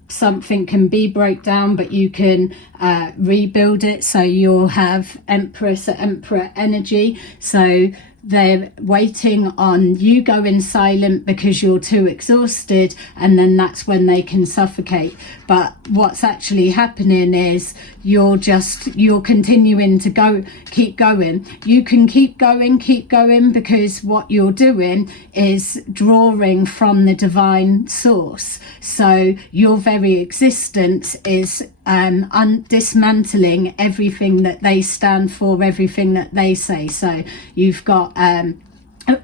Something can be broke down, but you can rebuild it. So you'll have Empress or Emperor energy. So they're waiting on you going silent because you're too exhausted, and then that's when they can suffocate. But what's actually happening is you're continuing to keep going. You can keep going, because what you're doing is drawing from the divine source. So your very existence is dismantling everything that they stand for, everything that they say. So you've got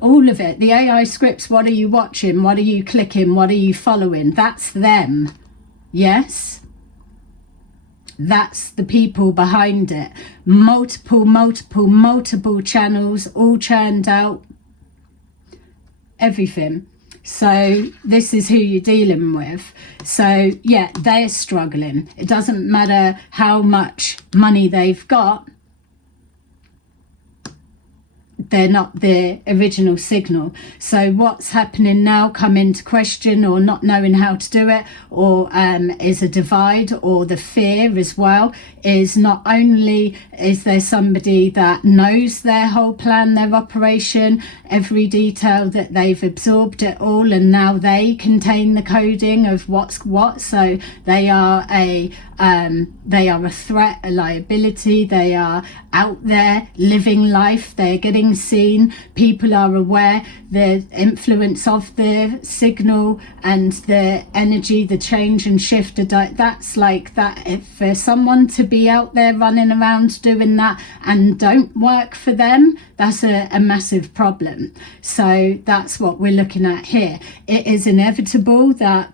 all of it. The AI scripts, what are you watching? What are you clicking? What are you following? That's them. Yes? That's the people behind it. Multiple channels, all churned out. Everything. So this is who you're dealing with. So yeah, they're struggling. It doesn't matter how much money they've got. They're not the original signal. So what's happening now come into question, or not knowing how to do it, or is a divide, or the fear as well, is not only is there somebody that knows their whole plan, their operation, every detail, that they've absorbed it all, and now they contain the coding of what's what. So they are a threat, a liability. They are out there living life. They're getting seen. People are aware the influence of the signal and the energy, the change and shift. That's like that. If for someone to be out there running around doing that and don't work for them, that's a massive problem. So that's what we're looking at here. It is inevitable that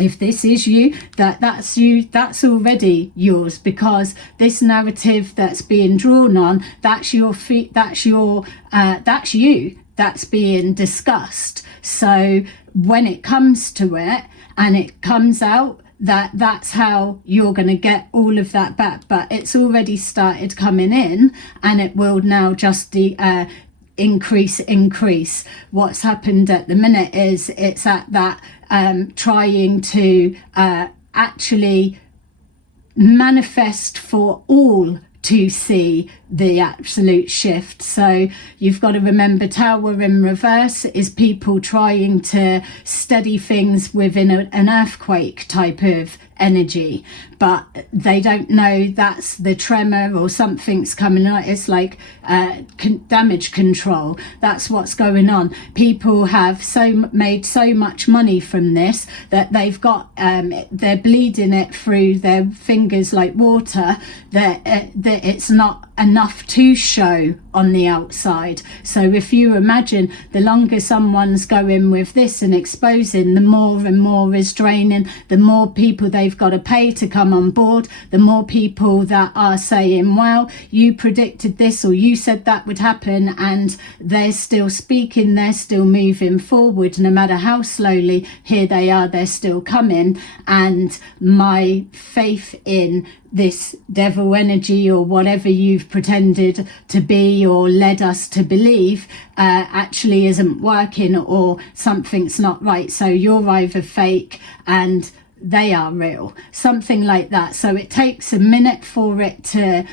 if this is you, that's you, that's already yours, because this narrative that's being drawn on, that's your feet, that's you, that's being discussed. So when it comes to it and it comes out, that's how you're going to get all of that back. But it's already started coming in, and it will now just increase. What's happened at the minute is it's at that trying to actually manifest for all to see the absolute shift. So you've got to remember, Tower in reverse is people trying to steady things within an earthquake type of energy, but they don't know that's the tremor or something's coming out. It's like damage control. That's what's going on. People have made so much money from this that they've got they're bleeding it through their fingers like water, that it's not enough to show on the outside. So if you imagine, the longer someone's going with this and exposing, the more and more is draining, the more people they've got to pay to come on board, the more people that are saying, well, you predicted this or you said that would happen, and they're still speaking, they're still moving forward, no matter how slowly. Here they are, they're still coming. And my faith in this devil energy, or whatever you've pretended to be or led us to believe, actually isn't working, or something's not right. So you're either fake and they are real, something like that. So it takes a minute for it to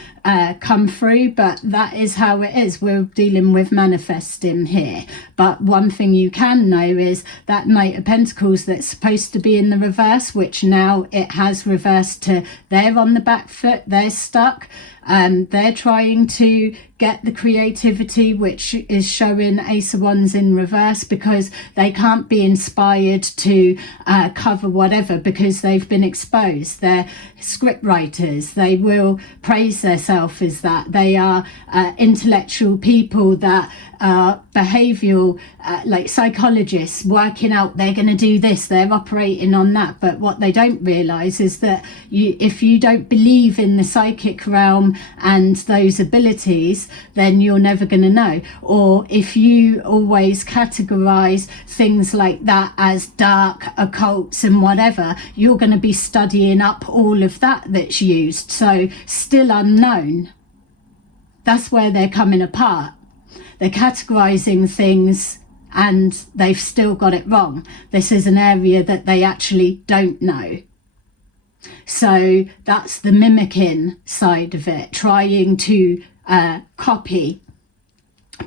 come through, but that is how it is. We're dealing with manifesting here. But one thing you can know is that Knight of Pentacles that's supposed to be in the reverse, which now it has reversed to they're on the back foot, they're stuck. They're trying to get the creativity, which is showing Ace of Wands in reverse, because they can't be inspired to cover whatever, because they've been exposed. They're script writers. They will praise themselves as that. They are intellectual people that are behavioural, like psychologists, working out they're going to do this, they're operating on that. But what they don't realise is that if you don't believe in the psychic realm and those abilities, then you're never going to know. Or if you always categorise things like that as dark, occults and whatever, you're going to be studying up all of that's used. So still unknown. That's where they're coming apart. They're categorising things and they've still got it wrong. This is an area that they actually don't know. So that's the mimicking side of it, trying to copy,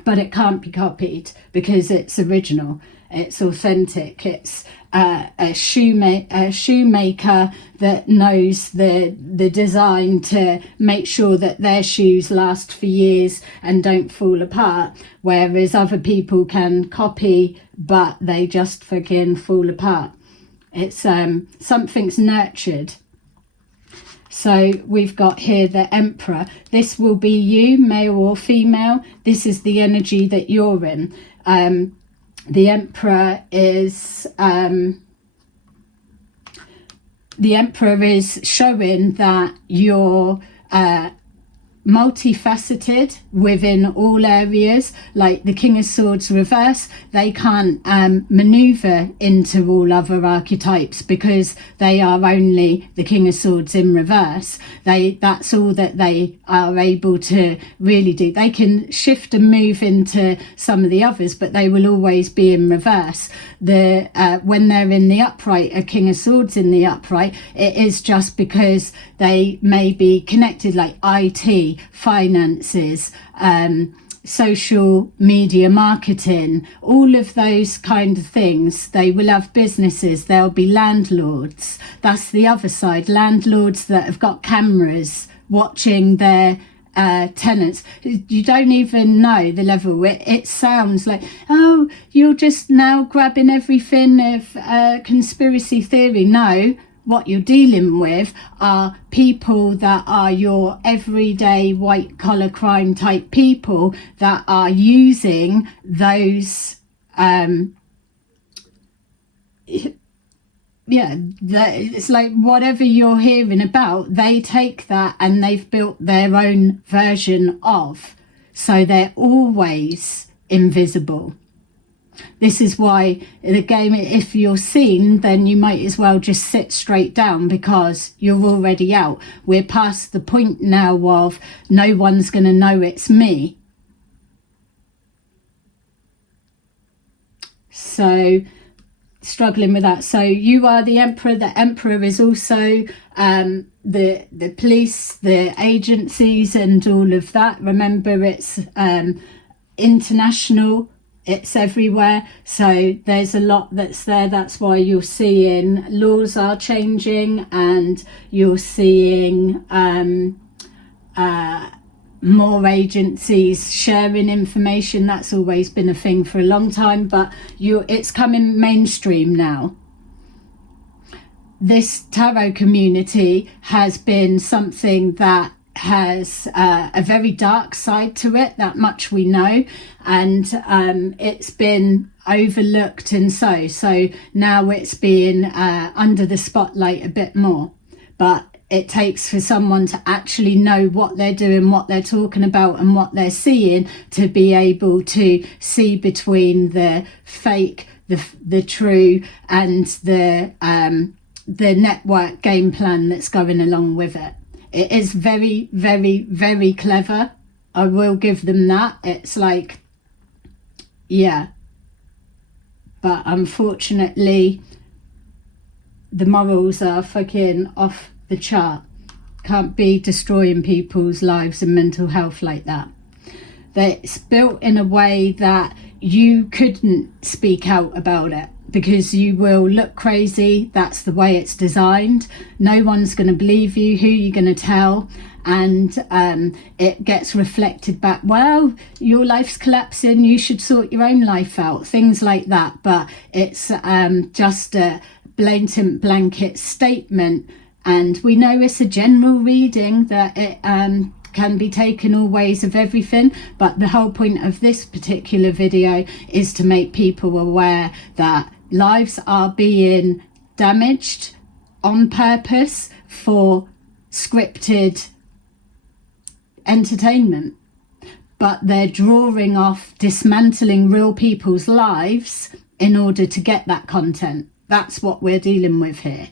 but it can't be copied because it's original, it's authentic. It's a shoemaker that knows the design to make sure that their shoes last for years and don't fall apart, whereas other people can copy but they just fucking fall apart. It's something's nurtured. So we've got here the Emperor. This will be you, male or female. This is the energy that you're in. The Emperor is showing that you're multifaceted within all areas. Like the King of Swords reverse, they can't maneuver into all other archetypes because they are only the King of Swords in reverse. That's all that they are able to really do. They can shift and move into some of the others, but they will always be in reverse. When they're in the upright, a King of Swords in the upright, it is just because they may be connected, like IT, finances, social media marketing, all of those kind of things. They will have businesses, they'll be landlords. That's the other side, landlords that have got cameras watching their tenants. You don't even know the level. It sounds like, oh, you're just now grabbing everything of conspiracy theory. No, what you're dealing with are people that are your everyday white collar crime type people that are using those it's like whatever you're hearing about, they take that and they've built their own version of, so they're always invisible. This is why the game, if you're seen, then you might as well just sit straight down, because you're already out. We're past the point now of no one's going to know it's me. So struggling with that. So you are the emperor. The emperor is also the police, the agencies and all of that. Remember, it's international. It's everywhere, so there's a lot that's there. That's why you're seeing laws are changing, and you're seeing more agencies sharing information. That's always been a thing for a long time, but it's coming mainstream now. This tarot community has been something that has a very dark side to it, that much we know, and it's been overlooked, and so now it's being under the spotlight a bit more. But it takes for someone to actually know what they're doing, what they're talking about and what they're seeing, to be able to see between the fake, the true, and the network game plan that's going along with it. It is very, very, very clever. I will give them that. It's like, yeah. But unfortunately, the morals are fucking off the chart. Can't be destroying people's lives and mental health like that. It's built in a way that you couldn't speak out about it, because you will look crazy. That's the way it's designed. No one's going to believe you. Who are you going to tell? And it gets reflected back, well, your life's collapsing, you should sort your own life out, things like that. But it's just a blatant blanket statement, and we know it's a general reading, that it can be taken all ways of everything. But the whole point of this particular video is to make people aware that lives are being damaged on purpose for scripted entertainment, but they're drawing off dismantling real people's lives in order to get that content. That's what we're dealing with here.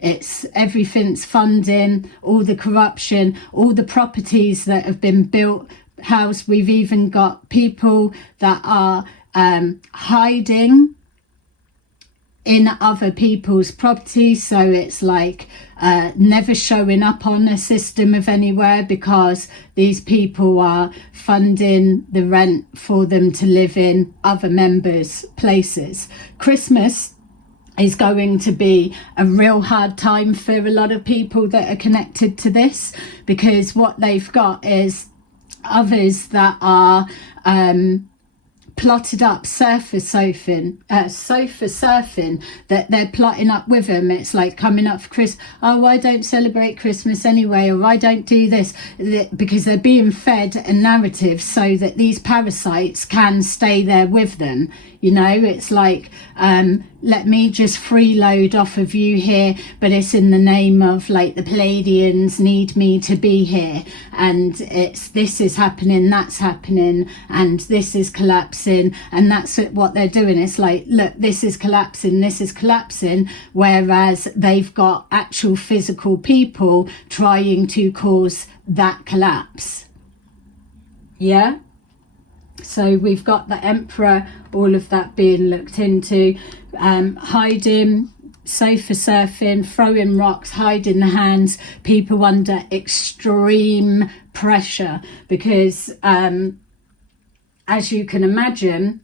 It's everything's funding, all the corruption, all the properties that have been built, housed. We've even got people that are hiding in other people's properties. So it's like never showing up on a system of anywhere, because these people are funding the rent for them to live in other members' places. Christmas is going to be a real hard time for a lot of people that are connected to this, because what they've got is others that are plotted up sofa surfing, that they're plotting up with them. It's like coming up for Christmas. Oh, I don't celebrate Christmas anyway, or I don't do this, because they're being fed a narrative so that these parasites can stay there with them. You know, it's like, let me just freeload off of you here, but it's in the name of, like, the Palladians need me to be here, and it's this is happening, that's happening, and this is collapsing, and that's what they're doing. It's like, look, this is collapsing, whereas they've got actual physical people trying to cause that collapse. Yeah. So we've got the Emperor, all of that being looked into, hiding, sofa surfing, throwing rocks, hiding the hands, people under extreme pressure, because as you can imagine,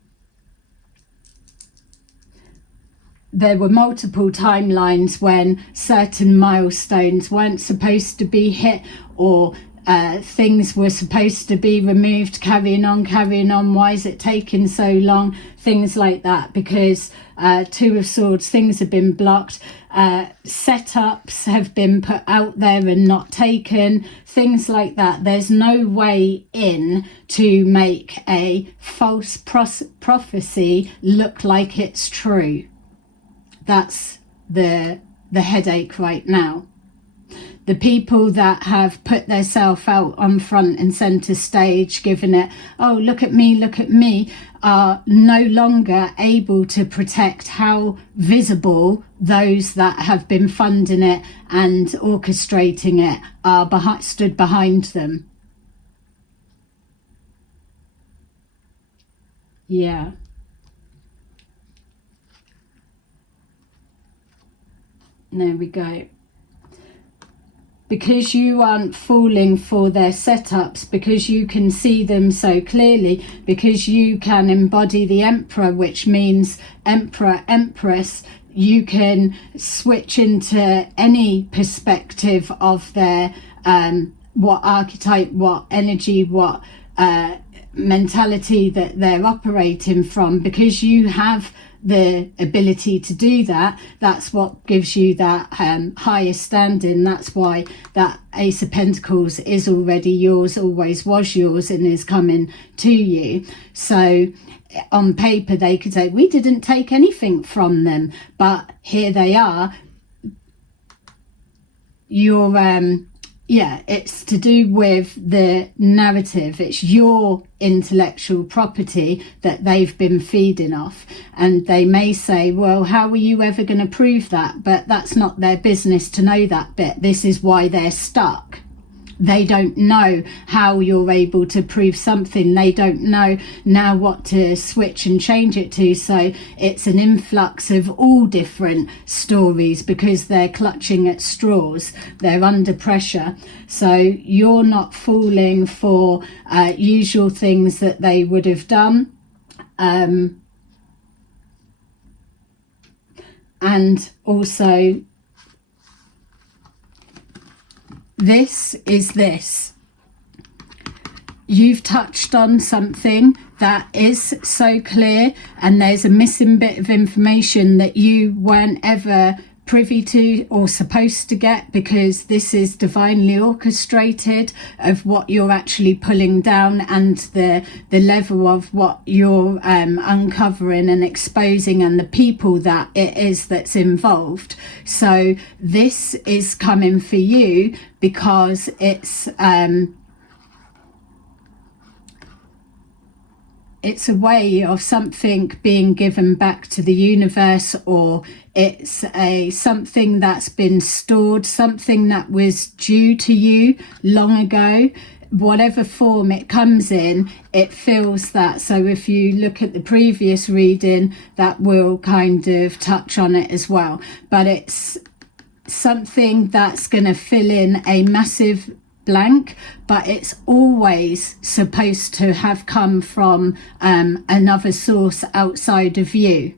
there were multiple timelines when certain milestones weren't supposed to be hit, or things were supposed to be removed, carrying on, why is it taking so long, things like that, because Two of Swords, things have been blocked, setups have been put out there and not taken, things like that. There's no way in to make a false prophecy look like it's true. That's the headache right now. The people that have put themselves out on front and centre stage, giving it, oh, look at me, are no longer able to protect how visible those that have been funding it and orchestrating it are stood behind them. Yeah. There we go. Because you aren't falling for their setups, because you can see them so clearly, because you can embody the Emperor, which means Emperor, Empress, you can switch into any perspective of their what archetype, what energy, what mentality that they're operating from. Because you have the ability to do that, that's what gives you that higher standing. That's why that Ace of Pentacles is already yours, always was yours, and is coming to you. So on paper they could say, we didn't take anything from them, but here they are. You're yeah, it's to do with the narrative. It's your intellectual property that they've been feeding off. And they may say, well, how are you ever going to prove that? But that's not their business to know that bit. This is why they're stuck. They don't know how you're able to prove something. They don't know now what to switch and change it to. So it's an influx of all different stories because they're clutching at straws. They're under pressure. So you're not falling for usual things that they would have done. And also, this is this. You've touched on something that is so clear, and there's a missing bit of information that you weren't ever privy to or supposed to get, because this is divinely orchestrated of what you're actually pulling down and the level of what you're uncovering and exposing, and the people that it is that's involved. So this is coming for you because it's a way of something being given back to the universe, or it's something that's been stored, something that was due to you long ago. Whatever form it comes in, it feels that. So if you look at the previous reading, that will kind of touch on it as well. But it's something that's going to fill in a massive blank, but it's always supposed to have come from another source outside of you,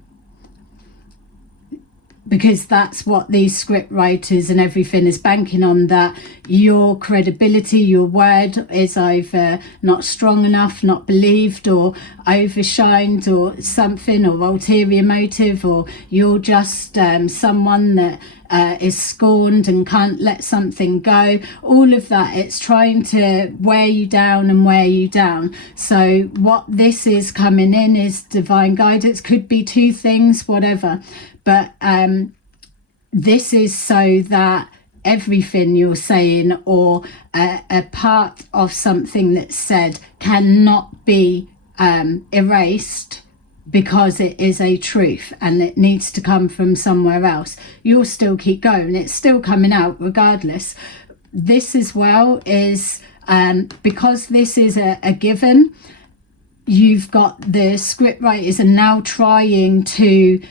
because that's what these script writers and everything is banking on, that your credibility, your word is either not strong enough, not believed, or overshined, or something, or ulterior motive, or you're just someone that is scorned and can't let something go. All of that, it's trying to wear you down and wear you down. So what this is coming in is divine guidance. Could be two things, whatever. But this is so that everything you're saying, or a part of something that's said, cannot be erased, because it is a truth and it needs to come from somewhere else. You'll still keep going. It's still coming out regardless. This as well is because this is a given. You've got the script writers are now trying to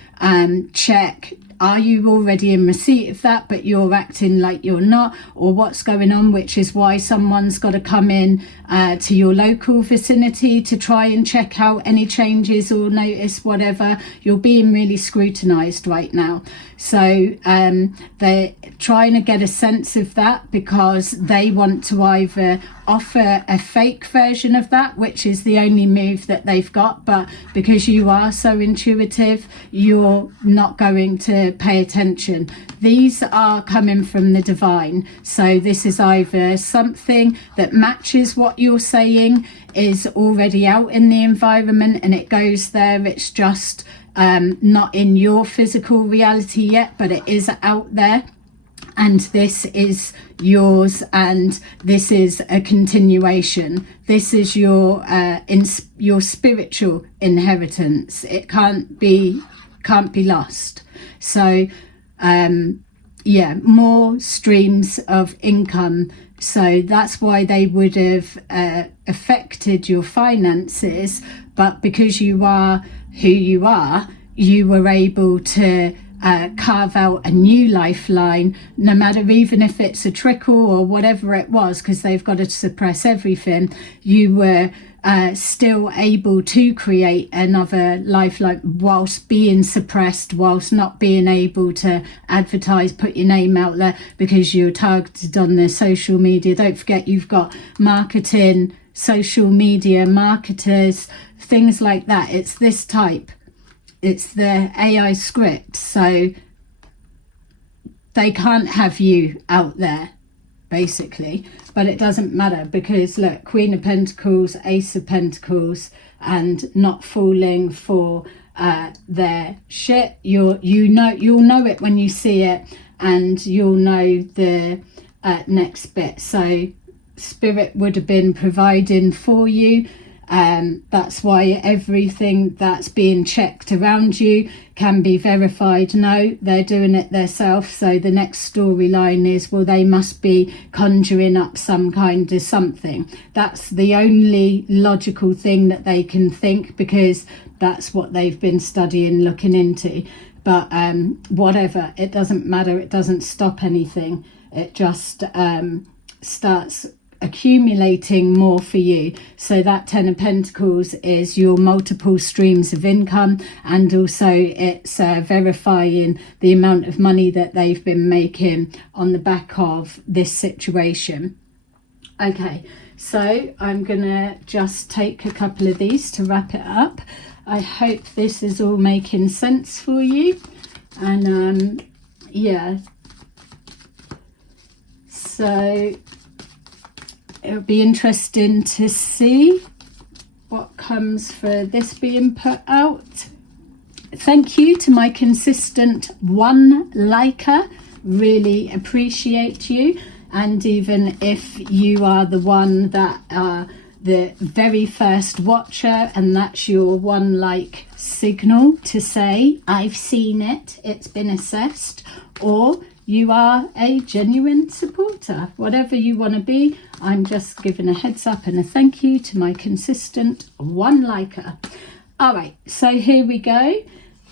check are you already in receipt of that, but you're acting like you're not, or what's going on, which is why someone's got to come in to your local vicinity to try and check out any changes or notice whatever. You're being really scrutinized right now. So they're trying to get a sense of that, because they want to either offer a fake version of that, which is the only move that they've got, but because you are so intuitive, you're not going to pay attention. These are coming from the divine, so this is either something that matches what you're saying, is already out in the environment and it goes there, it's just not in your physical reality yet, but it is out there, and this is yours, and this is a continuation. This is your spiritual inheritance. It can't be lost. So yeah, more streams of income. So that's why they would have affected your finances, but because you are who you are, you were able to carve out a new lifeline, no matter, even if it's a trickle or whatever it was, because they've got to suppress everything. You were still able to create another lifeline whilst being suppressed, whilst not being able to advertise, put your name out there, because you're targeted on the social media. Don't forget, you've got marketing, social media marketers, things like that. It's this type. It's the AI script, so they can't have you out there, basically. But it doesn't matter, because look, Queen of Pentacles, Ace of Pentacles, and not falling for their shit. You'll know it when you see it, and you'll know the next bit. So Spirit would have been providing for you. That's why everything that's being checked around you can be verified. No, they're doing it themselves. So the next storyline is, well, they must be conjuring up some kind of something. That's the only logical thing that they can think, because that's what they've been studying, looking into. But whatever, it doesn't matter. It doesn't stop anything. It just starts accumulating more for you. So that 10 of Pentacles is your multiple streams of income, and also it's verifying the amount of money that they've been making on the back of this situation. Okay, so I'm gonna just take a couple of these to wrap it up. I hope this is all making sense for you, and yeah, so it'll be interesting to see what comes for this being put out. Thank you to my consistent one liker. Really appreciate you. And even if you are the one that are the very first watcher, and that's your one like signal to say, I've seen it, it's been assessed, or you are a genuine supporter. Whatever you want to be, I'm just giving a heads up and a thank you to my consistent one liker. All right, so here we go.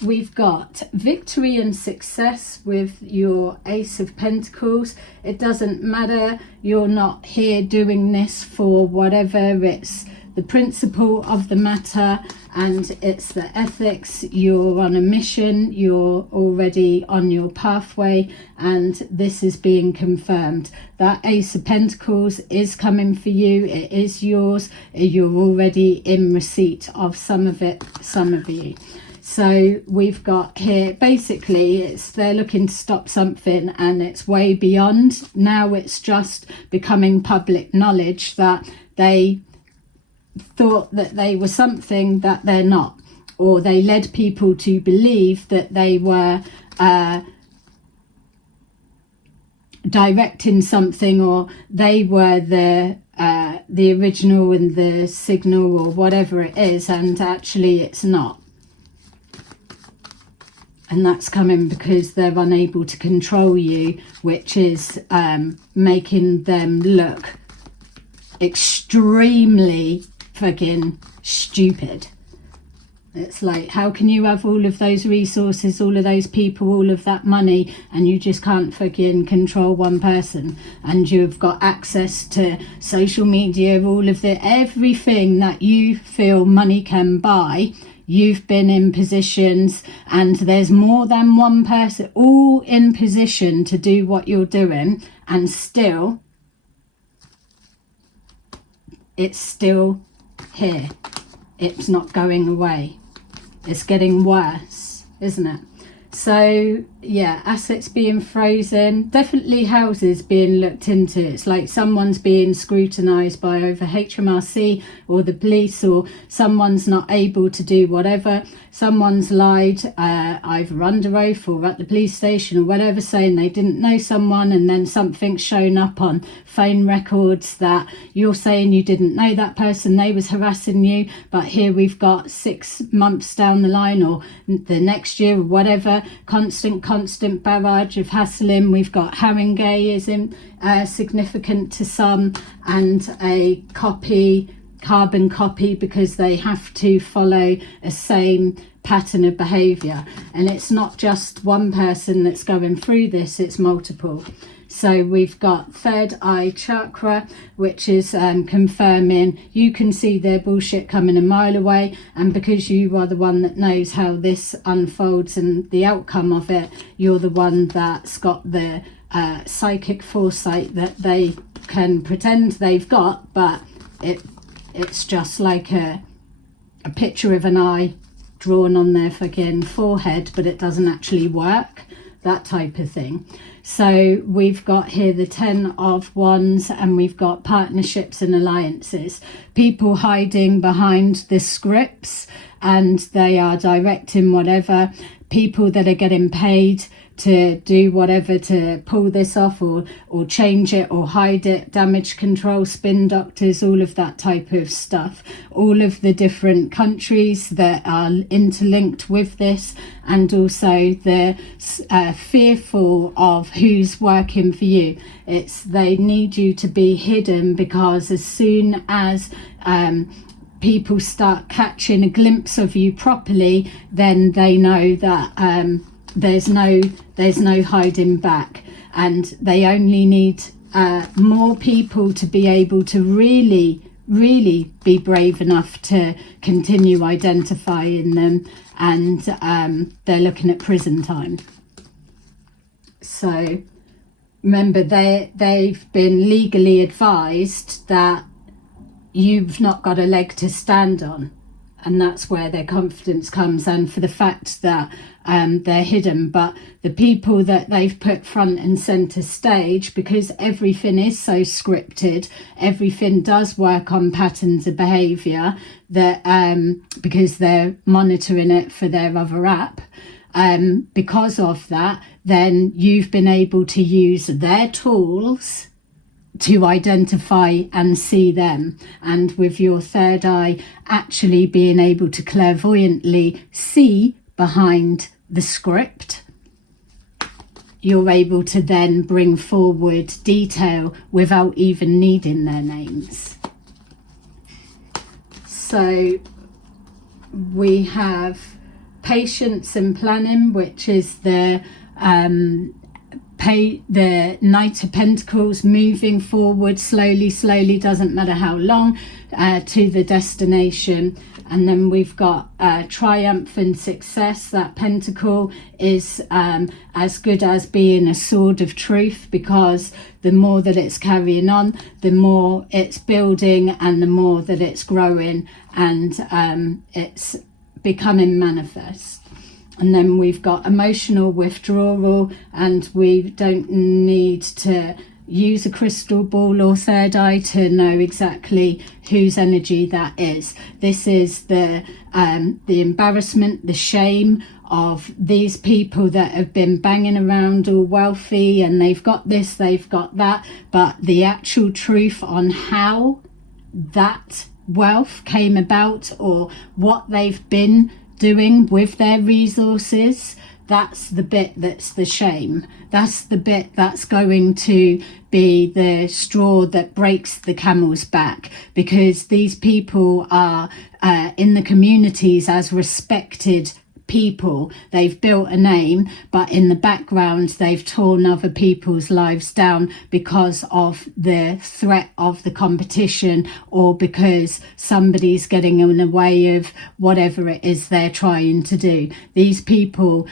We've got victory and success with your Ace of Pentacles. It doesn't matter, you're not here doing this for whatever, it's the principle of the matter, and it's the ethics. You're on a mission, you're already on your pathway, and this is being confirmed. That Ace of Pentacles is coming for you, it is yours, you're already in receipt of some of it, some of you. So we've got here, basically, it's they're looking to stop something, and it's way beyond. Now it's just becoming public knowledge that they thought that they were something that they're not, or they led people to believe that they were directing something, or they were the original and the signal, or whatever it is, and actually it's not. And that's coming because they're unable to control you, which is making them look extremely fucking stupid. It's like, how can you have all of those resources, all of those people, all of that money, and you just can't fucking control one person? And you've got access to social media, all of the everything that you feel money can buy. You've been in positions, and there's more than one person all in position to do what you're doing, and still it's still here. It's not going away. It's getting worse, isn't it? So yeah, assets being frozen, definitely houses being looked into. It's like someone's being scrutinised by over HMRC or the police, or someone's not able to do whatever. Someone's lied either under oath or at the police station or whatever, saying they didn't know someone, and then something's shown up on phone records that you're saying you didn't know that person, they was harassing you, but here we've got 6 months down the line or the next year or whatever, constant barrage of hassling. We've got harangueism, significant to some, and a carbon copy, because they have to follow a same pattern of behavior. And it's not just one person that's going through this, it's multiple. So we've got third eye chakra, which is confirming you can see their bullshit coming a mile away, and because you are the one that knows how this unfolds and the outcome of it, you're the one that's got the psychic foresight that they can pretend they've got, but it's just like a picture of an eye drawn on their fucking forehead, but it doesn't actually work, that type of thing. So we've got here the 10 of Wands, and we've got partnerships and alliances, people hiding behind the scripts, and they are directing whatever, people that are getting paid to do whatever to pull this off or change it or hide it, damage control, spin doctors, all of that type of stuff, all of the different countries that are interlinked with this, and also the fearful of who's working for you. It's they need you to be hidden, because as soon as people start catching a glimpse of you properly, then they know that there's no hiding back, and they only need more people to be able to really be brave enough to continue identifying them, and they're looking at prison time. So remember, they've been legally advised that you've not got a leg to stand on, and that's where their confidence comes, and for the fact that they're hidden. But the people that they've put front and centre stage, because everything is so scripted, everything does work on patterns of behaviour, that because they're monitoring it for their other app, because of that, then you've been able to use their tools to identify and see them. And with your third eye actually being able to clairvoyantly see behind the script, you're able to then bring forward detail without even needing their names. So we have patience and planning, which is the Knight of Pentacles, moving forward slowly, doesn't matter how long, to the destination. And then we've got triumph and success. That pentacle is as good as being a sword of truth, because the more that it's carrying on, the more it's building, and the more that it's growing, and it's becoming manifest. And then we've got emotional withdrawal, and we don't need to use a crystal ball or third eye to know exactly whose energy that is. This is the embarrassment, the shame of these people that have been banging around all wealthy, and they've got this, they've got that, but the actual truth on how that wealth came about, or what they've been doing with their resources, that's the bit that's the shame. That's the bit that's going to be the straw that breaks the camel's back, because these people are in the communities as respected people. They've built a name, but in the background they've torn other people's lives down because of the threat of the competition, or because somebody's getting in the way of whatever it is they're trying to do. These people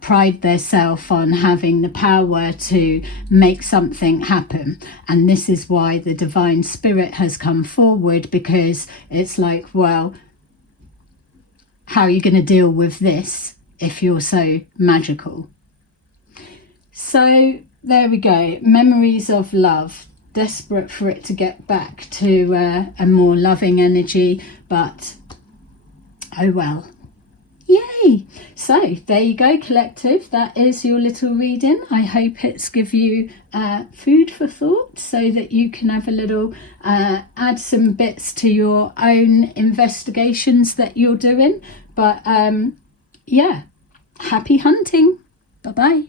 pride themselves on having the power to make something happen, and this is why the divine spirit has come forward, because it's like, well, how are you going to deal with this if you're so magical? So there we go. Memories of love. Desperate for it to get back to a more loving energy, but oh well. Yay! So there you go, collective. That is your little reading. I hope it's give you food for thought, so that you can have a little add some bits to your own investigations that you're doing. But yeah, happy hunting. Bye bye.